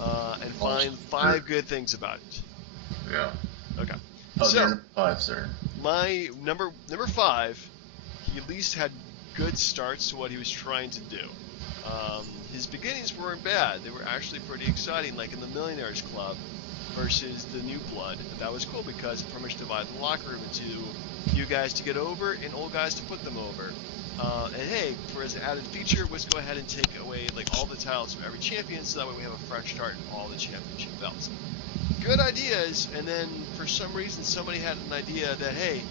and find 5 good things about it. Yeah. Okay. Oh, so number 5, sir. My number 5, he at least had good starts to what he was trying to do. His beginnings weren't bad. They were actually pretty exciting, like in the Millionaires Club versus the New Blood. That was cool because it pretty much divided the locker room into new guys to get over and old guys to put them over. And hey, for as an added feature, let's go ahead and take away like all the titles from every champion, so that way we have a fresh start in all the championship belts. Good ideas, and then for some reason somebody had an idea that, hey,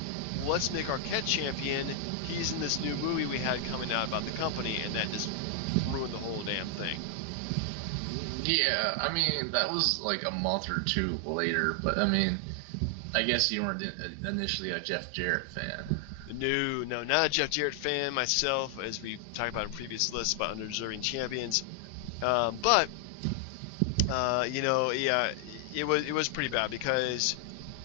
let's make Arquette champion. He's in this new movie we had coming out about the company, and that just ruined the whole damn thing. Yeah, I mean, that was like a month or two later, but I mean, I guess you weren't initially a Jeff Jarrett fan. No, not a Jeff Jarrett fan myself, as we talked about in previous lists about undeserving champions. But yeah, it was pretty bad because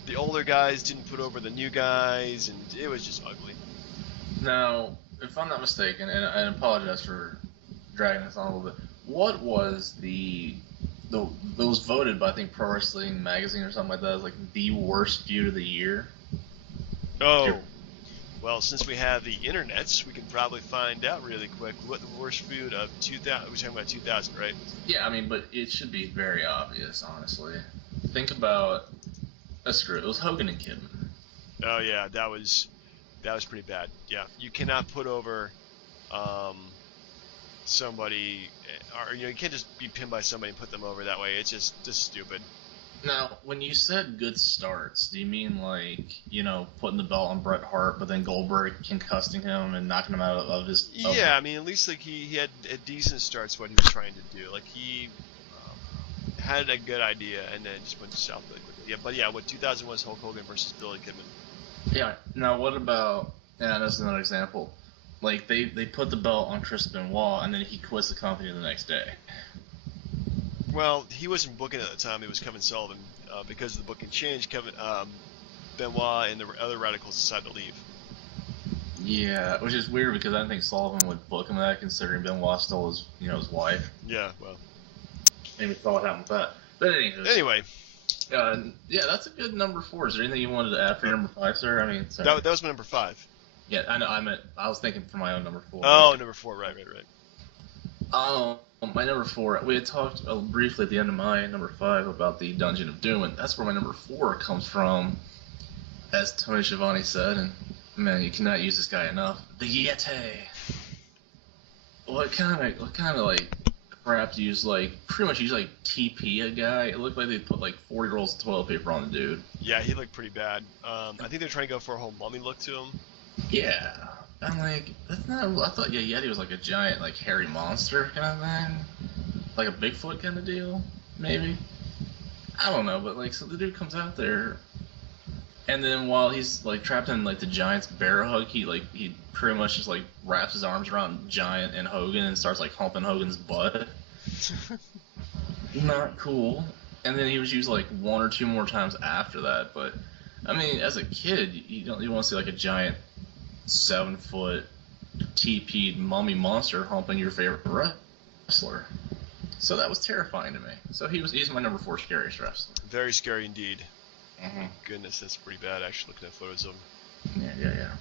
the older guys didn't put over the new guys, and it was just ugly. Now, if I'm not mistaken, and I apologize for dragging this on a little bit, what was the those voted by, I think, Pro Wrestling Magazine or something like that as like the worst feud of the year? Oh, well, since we have the internets, we can probably find out really quick what the worst feud of 2000. We're talking about 2000, right? Yeah, I mean, but it should be very obvious, honestly. Think about screw it. It was Hogan and Kidman. Oh yeah, that was pretty bad. Yeah, you cannot put over somebody, or you can't just be pinned by somebody and put them over that way. It's just stupid. Now, when you said good starts, do you mean like, putting the belt on Bret Hart, but then Goldberg concussing him and knocking him out of his... Yeah, I mean, at least like he had a decent starts what he was trying to do. Like he had a good idea and then just went south really quickly. Yeah, but yeah, what 2000 was Hulk Hogan versus Billy Kidman. Yeah. Now, what about... Yeah, that's another example. Like, they put the belt on Chris Benoit, and then he quits the company the next day. Well, he wasn't booking at the time. It was Kevin Sullivan. Because the booking changed, Benoit and the other radicals decided to leave. Yeah, which is weird because I didn't think Sullivan would book him that, considering Benoit stole his wife. Yeah, well. Maybe thought what happened with that. But anyway. Yeah, that's a good number 4. Is there anything you wanted to add for your number 5, sir? I mean, sorry. That was my number 5. Yeah, I know. I was thinking for my own number 4. Oh, number 4, right. My number 4. We had talked briefly at the end of my number 5 about the Dungeon of Doom, and that's where my number 4 comes from. As Tony Schiavone said, and man, you cannot use this guy enough. The Yeti. What kind of like crap do you use? Like pretty much use like TP a guy. It looked like they put like 40 rolls of toilet paper on the dude. Yeah, he looked pretty bad. I think they're trying to go for a whole mummy look to him. Yeah. I'm like, that's not... I thought Yeti was like a giant, like, hairy monster kind of thing. Like a Bigfoot kind of deal, maybe. I don't know, but, like, so the dude comes out there, and then while he's, like, trapped in, like, the Giant's bear hug, he pretty much just, like, wraps his arms around Giant and Hogan and starts, like, humping Hogan's butt. Not cool. And then he was used, like, 1 or 2 more times after that, but, I mean, as a kid, you want to see, like, a giant 7-foot TP'd mummy monster humping your favorite wrestler. So that was terrifying to me. So he's my number 4 scariest wrestler. Very scary indeed. Mm-hmm. Goodness, that's pretty bad actually looking at photos of him. Yeah.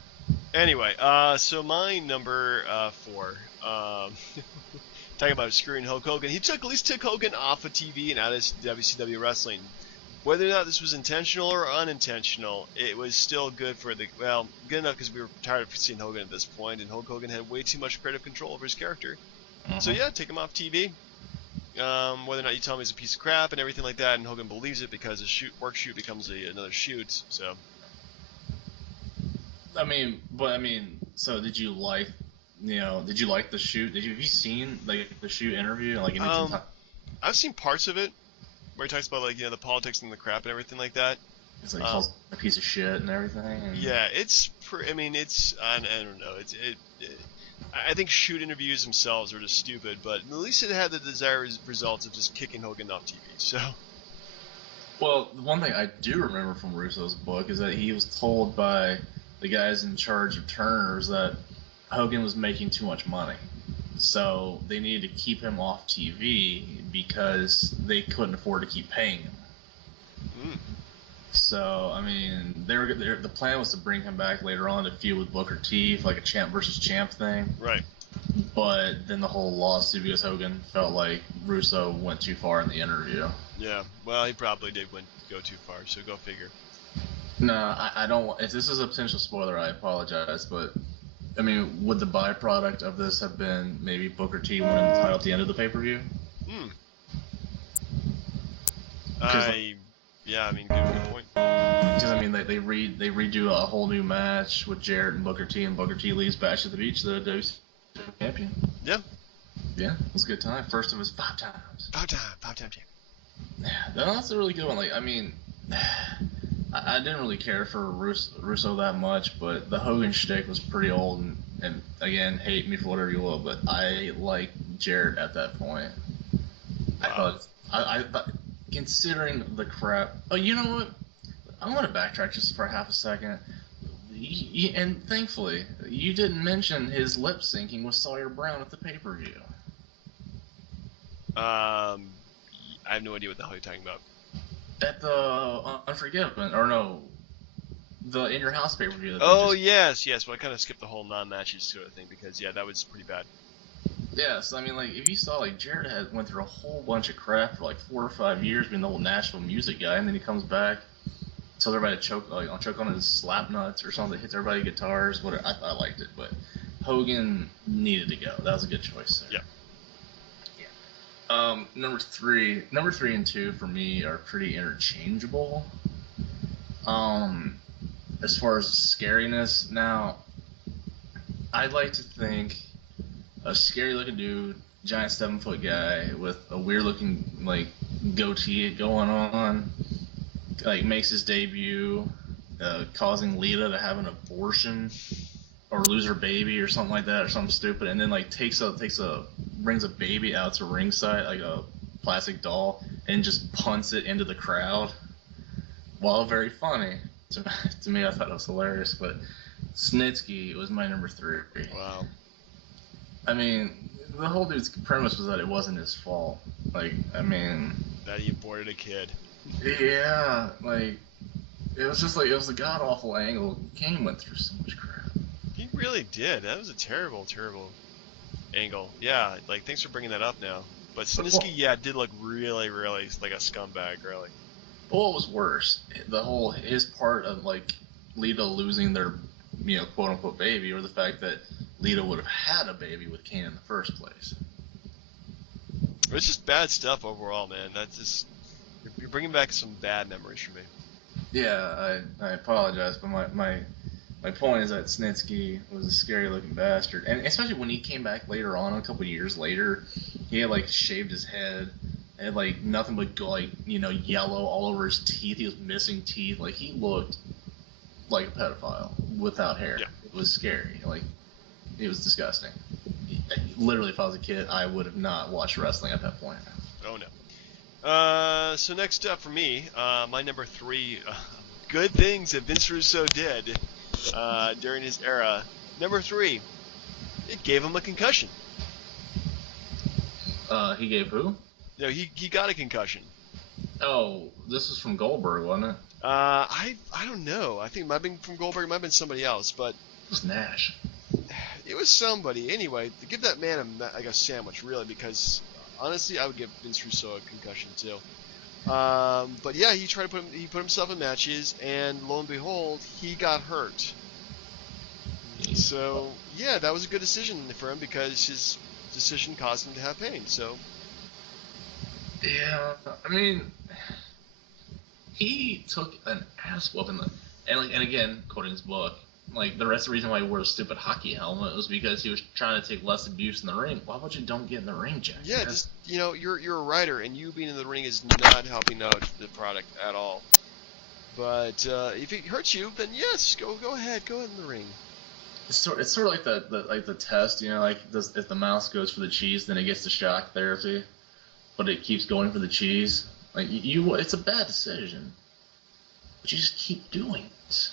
Anyway, so my number 4. Talking about screwing Hulk Hogan. He at least took Hogan off of TV and out of WCW wrestling. Whether or not this was intentional or unintentional, it was still good good enough because we were tired of seeing Hogan at this point, and Hulk Hogan had way too much creative control over his character. Mm-hmm. So yeah, take him off TV. Whether or not you tell him he's a piece of crap and everything like that, and Hogan believes it because a work shoot becomes another shoot. So. So did you like the shoot? Have you seen like the shoot interview? Like, I've seen parts of it. Where he talks about the politics and the crap and everything like that. It's like calls a piece of shit and everything. And... Yeah, I don't know. I think shoot interviews themselves are just stupid, but at least it had the desired results of just kicking Hogan off TV. So. Well, the one thing I do remember from Russo's book is that he was told by the guys in charge of Turner's that Hogan was making too much money. So they needed to keep him off TV because they couldn't afford to keep paying him. Mm. So, I mean, the plan was to bring him back later on to feud with Booker T for like a champ versus champ thing. Right. But then the whole lawsuit because Hogan felt like Russo went too far in the interview. Yeah, well, he probably did go too far, so go figure. No, I don't. If this is a potential spoiler, I apologize, but... I mean, would the byproduct of this have been maybe Booker T winning the title at the end of the pay-per-view? Good point. Because I mean, they redo a whole new match with Jarrett and Booker T leaves Bash at the Beach, the WCW champion. Yeah. Yeah, it was a good time. First of his 5 times. 5 time champion. Yeah, that's a really good one. Like, I mean, I didn't really care for Russo that much, but the Hogan shtick was pretty old, and again, hate me for whatever you will, but I liked Jarrett at that point. Wow. I thought, considering the crap. Oh, you know what? I want to backtrack just for half a second. And thankfully, you didn't mention his lip syncing with Sawyer Brown at the pay-per-view. I have no idea what the hell you're talking about. At the Unforgiven, or no, the In Your House pay-per-view. Oh, yes. Well, I kind of skipped the whole non-matches sort of thing because, yeah, that was pretty bad. Yes, I mean, like, if you saw, like, Jarrett went through a whole bunch of crap for, like, 4 or 5 years being the whole Nashville music guy, and then he comes back, tells everybody to choke on his slap nuts or something, hits everybody guitars, whatever. I liked it, but Hogan needed to go. That was a good choice there. Yeah. Number three and two for me are pretty interchangeable. As far as scariness, now, I'd like to think a scary looking dude, giant 7-foot guy with a weird looking like goatee going on, like makes his debut, causing Lita to have an abortion or lose her baby or something like that or something stupid, and then like brings a baby out to ringside like a plastic doll and just punts it into the crowd. While very funny to me, I thought it was hilarious. But Snitsky was my number 3. Wow. I mean, the whole dude's premise was that it wasn't his fault. Like, I mean, That he aborted a kid. yeah, like it was just like it was a god awful angle. Kane went through so much crap. He really did. That was a terrible, terrible angle. Yeah, like, thanks for bringing that up now. But Snitsky, yeah, did look really, really like a scumbag, really. What was worse, his part of like Lita losing their, quote unquote baby, or the fact that Lita would have had a baby with Kane in the first place. It's just bad stuff overall, man. That's just, you're bringing back some bad memories for me. Yeah, I apologize, but my point is that Snitsky was a scary looking bastard, and especially when he came back later on, a couple years later, he had like shaved his head, had like nothing but yellow all over his teeth. He was missing teeth. Like he looked like a pedophile without hair. Yeah. It was scary. Like it was disgusting. Literally, if I was a kid, I would have not watched wrestling at that point. Oh no. So next up for me, my number 3, good things that Vince Russo did during his era. Number 3, it gave him a concussion. He gave who? No, he got a concussion. Oh, this was from Goldberg, wasn't it? I don't know. I think it might have been from Goldberg, it might have been somebody else, but It was Nash. it was somebody. Anyway, to give that man a sandwich, really, because honestly, I would give Vince Russo a concussion too. But yeah, he put himself in matches, and lo and behold, he got hurt. So yeah, that was a good decision for him because his decision caused him to have pain. So Yeah, I mean, he took an ass whooping, and again, quoting his book, like the reason why he wore a stupid hockey helmet was because he was trying to take less abuse in the ring. Why would you don't get in the ring, Jack? yeah, just you're a writer, and you being in the ring is not helping out the product at all. But if it hurts you, then yes, go ahead in the ring. It's sort of like the test, if the mouse goes for the cheese, then it gets the shock therapy, but it keeps going for the cheese. Like it's a bad decision, but you just keep doing it,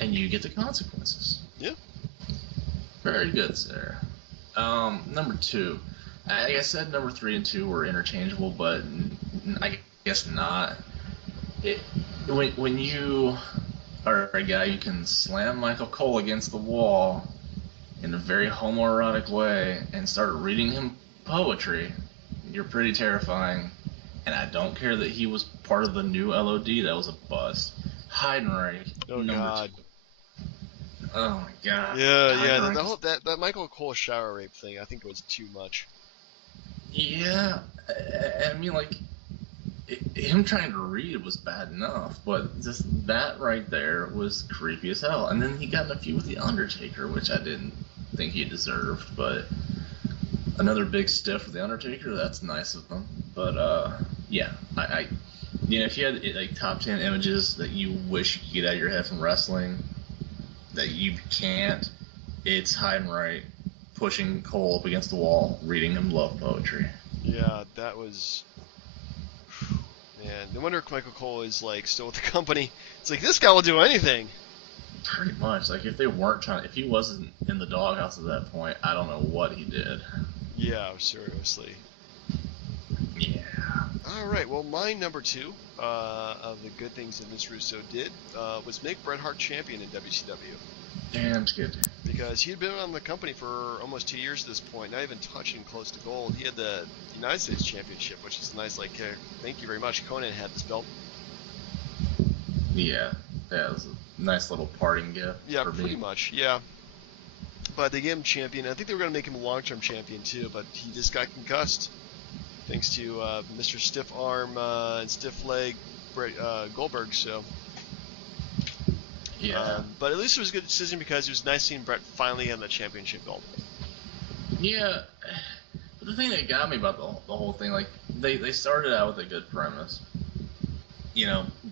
and you get the consequences. Yeah. Very good, sir. Number 2. Like I said, number 3 and 2 were interchangeable, but I guess not. When you are a guy, you can slam Michael Cole against the wall in a very homoerotic way and start reading him poetry. You're pretty terrifying. And I don't care that he was part of the new LOD that was a bust. Heidenreich. Oh God. 2. Oh my God. Yeah. The whole that Michael Cole shower rape thing, I think it was too much. Yeah, I mean, like, him trying to read was bad enough, but just that right there was creepy as hell. And then he got in a feud with The Undertaker, which I didn't think he deserved, but another big stiff for The Undertaker, that's nice of him. But, yeah, if you had like top 10 images that you wish you could get out of your head from wrestling that you can't, it's Heidenreich pushing Cole up against the wall, reading him love poetry. Yeah, that was. Man, no wonder Michael Cole is like still with the company. It's like this guy will do anything. Pretty much. Like if they weren't trying, if he wasn't in the doghouse at that point, I don't know what he did. Yeah, seriously. Yeah. All right. Well, my number 2 of the good things that Vince Russo did was make Bret Hart champion in WCW. Damn good. Because he had been on the company for almost 2 years at this point, not even touching close to gold. He had the United States Championship, which is nice. Like, thank you very much. Conan had this belt. Yeah, it was a nice little parting gift. Yeah, for pretty me. much. Yeah. But they gave him champion. I think they were going to make him a long-term champion too, but he just got concussed thanks to Mr. Stiff Arm and Stiff Leg Goldberg. So. Yeah. But at least it was a good decision because it was nice seeing Bret finally get the championship belt. Yeah. But the thing that got me about the whole thing, like they started out with a good premise,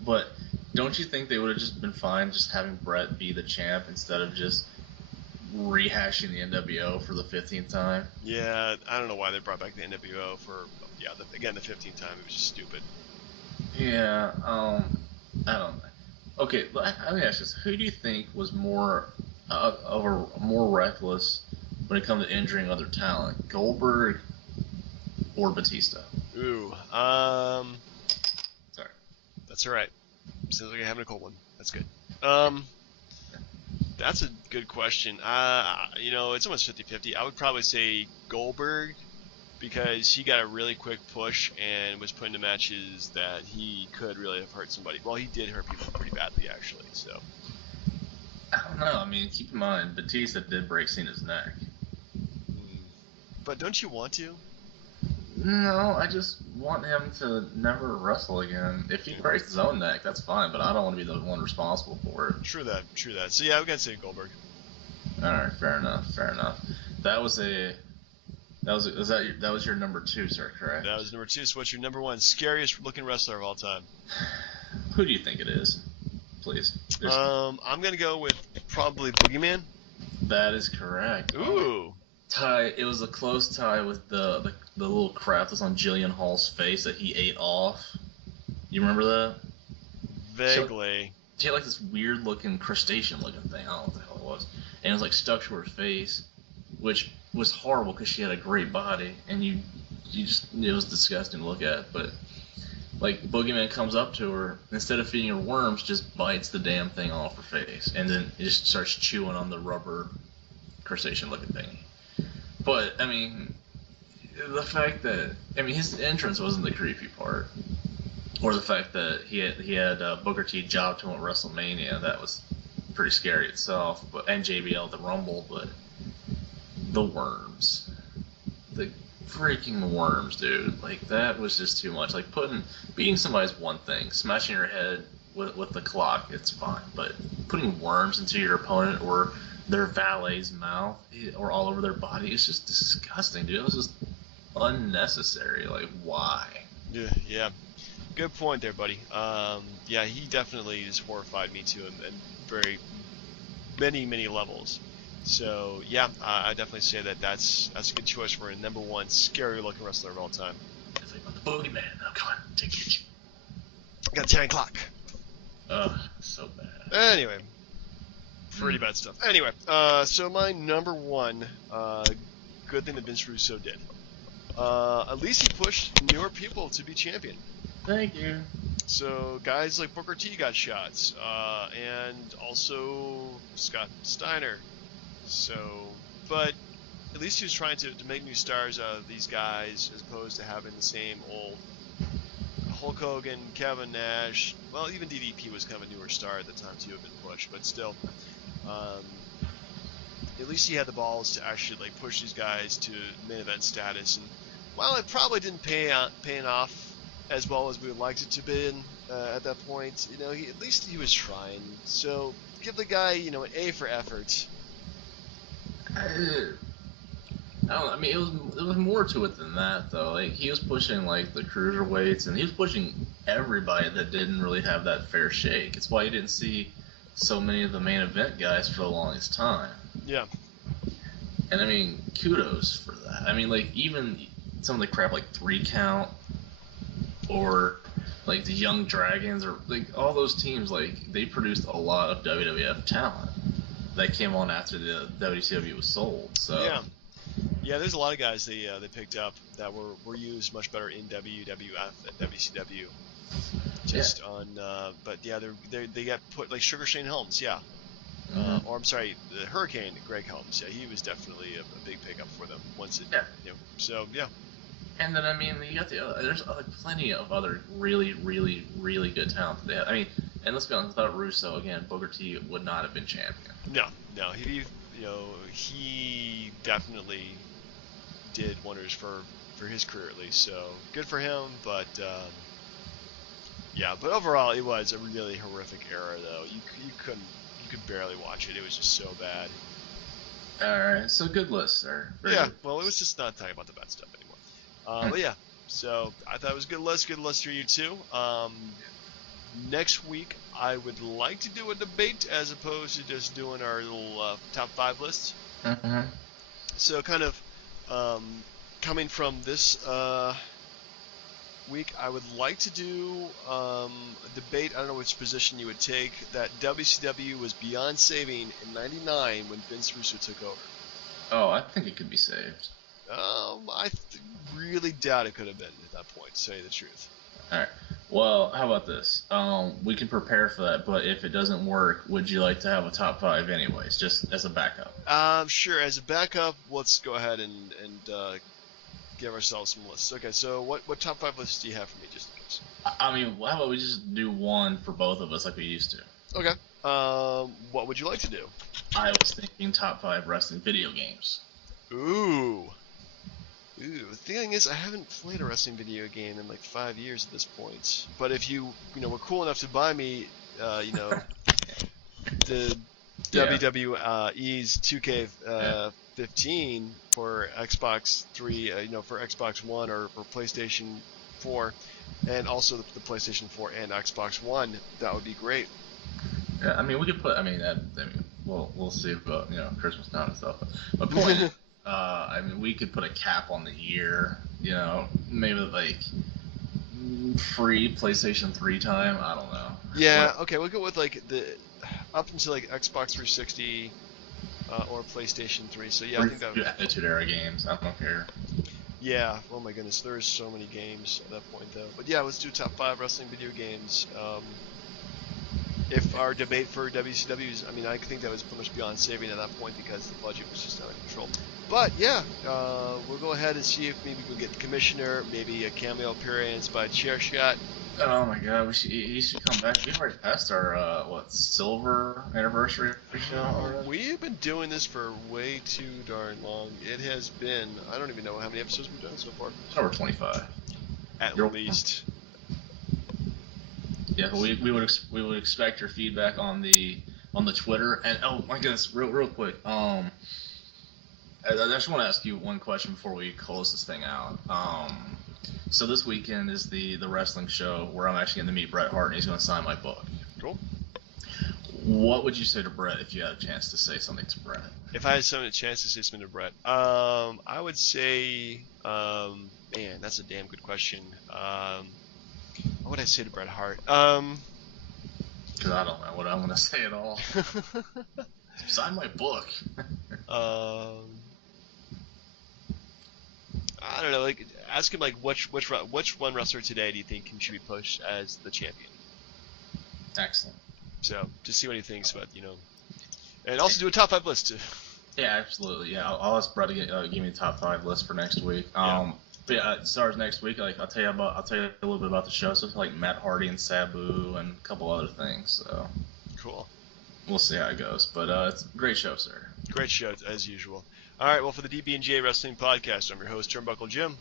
but don't you think they would have just been fine just having Bret be the champ instead of just rehashing the NWO for the 15th time? Yeah, I don't know why they brought back the NWO for the 15th time. It was just stupid. Yeah, I don't know. Okay, let me ask this: who do you think was more reckless when it comes to injuring other talent, Goldberg or Batista? Ooh, Sorry. That's all right. Sounds like you're having a cold one. That's good. That's a good question. It's almost 50-50. I would probably say Goldberg because he got a really quick push and was put into matches that he could really have hurt somebody. Well, he did hurt people pretty badly, actually. So. I don't know. I mean, keep in mind, Batista did break Cena's neck. But don't you want to? No, I just want him to never wrestle again. If he breaks his own neck, that's fine, but I don't want to be the one responsible for it. True that. So yeah, we gotta say Goldberg. All right, fair enough. That was your number 2, sir, correct? That was number 2. So what's your number 1 scariest looking wrestler of all time? Who do you think it is? Please. I'm gonna go with probably Boogeyman. That is correct. Ooh. Tie. It was a close tie with the little crap that's on Jillian Hall's face that he ate off. You remember that? Vaguely. She had like this weird looking crustacean looking thing. I don't know what the hell it was, and it was like stuck to her face, which was horrible because she had a great body, and you just it was disgusting to look at. But like Boogeyman comes up to her, instead of feeding her worms, just bites the damn thing off her face, and then it just starts chewing on the rubber crustacean looking thing. But I mean, the fact that his entrance wasn't the creepy part, or the fact that he had Booker T job to him at WrestleMania, that was pretty scary itself. And JBL at the Rumble, but the worms, the freaking worms, dude, like that was just too much. Like beating somebody's one thing, smashing your head with the clock, it's fine, but putting worms into your opponent or their valet's mouth or all over their body is just disgusting, dude. It was just unnecessary. Like, why? Yeah. Good point there, buddy. Yeah, he definitely just horrified me too, and very many levels. So yeah, I definitely say that's a good choice for a number 1 scary looking wrestler of all time. It's like the Boogeyman. Oh, come on, take it. Got 10 o'clock. Ugh, so bad. Anyway. Pretty bad stuff. Anyway, so my number 1 good thing that Vince Russo did. At least he pushed newer people to be champion. Thank you. So guys like Booker T got shots, and also Scott Steiner. So, but at least he was trying to make new stars out of these guys as opposed to having the same old Hulk Hogan, Kevin Nash. Well, even DDP was kind of a newer star at the time too, had been pushed, but still. At least he had the balls to actually like push these guys to main event status, and while it probably didn't paying off as well as we would like it to be at that point, at least he was trying. So give the guy, an A for effort. I mean, it was more to it than that though. Like he was pushing like the cruiserweights, and he was pushing everybody that didn't really have that fair shake. It's why you didn't see so many of the main event guys for the longest time. Yeah. And I mean, kudos for that. I mean, like even some of the crap like 3 Count or like the Young Dragons or like all those teams, like they produced a lot of WWF talent that came on after the WCW was sold. So yeah, there's a lot of guys they picked up that were used much better in WWF and WCW. Just on, but yeah, they got put like Sugar Shane Helms, yeah. Or I'm sorry, the Hurricane Greg Helms. Yeah, he was definitely a big pickup for them once it. Yeah. You know, so yeah. And then I mean, you got there's plenty of other really, really, really good talent that they have. I mean, and let's be honest, without Russo, again, Booker T would not have been champion. No, he definitely did wonders for his career at least. So good for him, but yeah, but overall it was a really horrific era though. You could barely watch it. It was just so bad. All right, so good list, sir. Very good. Well, it was just not talking about the bad stuff anymore. But yeah, so I thought it was a good list. Good list for you too. Next week, I would like to do a debate as opposed to just doing our little top 5 lists. Mm-hmm. So kind of coming from this week, I would like to do a debate. I don't know which position you would take. That WCW was beyond saving in '99 when Vince Russo took over. Oh, I think it could be saved. I really doubt it could have been at that point, to say the truth. All right. Well, how about this? We can prepare for that, but if it doesn't work, would you like to have a top 5 anyways, just as a backup? Sure. As a backup, let's go ahead and give ourselves some lists. Okay, so what top 5 lists do you have for me, just in case? I mean, how about we just do one for both of us like we used to? Okay. What would you like to do? I was thinking top 5 wrestling video games. Ooh. The thing is, I haven't played a wrestling video game in like 5 years at this point. But if you were cool enough to buy me, the WWE's 2K15 for Xbox 3, for Xbox One or for PlayStation 4, and also the PlayStation 4 and Xbox One, that would be great. Yeah, I mean, we could put. We'll see about Christmas time and stuff. But my point. I mean, we could put a cap on the year, maybe like free PlayStation 3 time. I don't know. Yeah, okay, we'll go with like up until like Xbox 360 or PlayStation 3. So yeah, I think that would be Attitude Era games. I don't care. Yeah, oh my goodness, there's so many games at that point though. But yeah, let's do top 5 wrestling video games. If our debate for WCW's, I mean, I think that was pretty much beyond saving at that point because the budget was just out of control. But yeah, we'll go ahead and see if maybe we'll get the commissioner, maybe a cameo appearance by Chair Shot. Oh my God, he should come back. We already passed our silver anniversary show. We've been doing this for way too darn long. It has been, I don't even know how many episodes we've done so far. Over 25. At least. Yeah, we would expect your feedback on the Twitter. And oh my goodness, real quick. I just want to ask you one question before we close this thing out. So this weekend is the wrestling show where I'm actually going to meet Bret Hart, and he's going to sign my book. Cool. What would you say to Bret if you had a chance to say something to Bret? If I had a chance to say something to Bret, I would say, man, that's a damn good question. What would I say to Bret Hart? Because I don't know what I'm going to say at all. Sign my book. I don't know. Like, ask him like which one wrestler today do you think should be pushed as the champion? Excellent. So just see what he thinks about and also do a top 5 list too. Yeah, absolutely. Yeah, I'll ask Brett to give me the top 5 list for next week. Yeah. But yeah, as far as next week, like I'll tell you a little bit about the show. So like Matt Hardy and Sabu and a couple other things. So cool. We'll see how it goes. But it's a great show, sir. Great show as usual. All right, well, for the DB&J Wrestling Podcast, I'm your host, Turnbuckle Jim.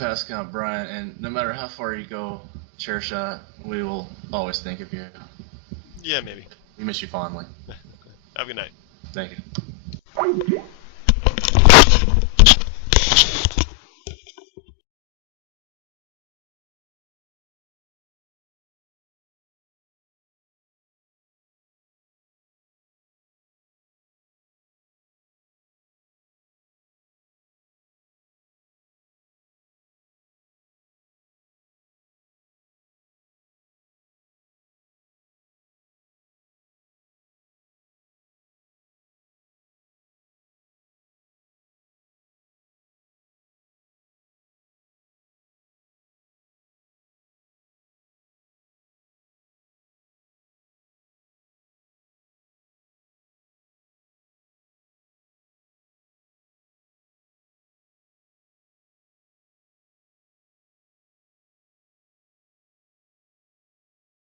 Pascal Brian, and no matter how far you go, Chair Shot, we will always think of you. Yeah, maybe. We miss you fondly. Have a good night. Thank you.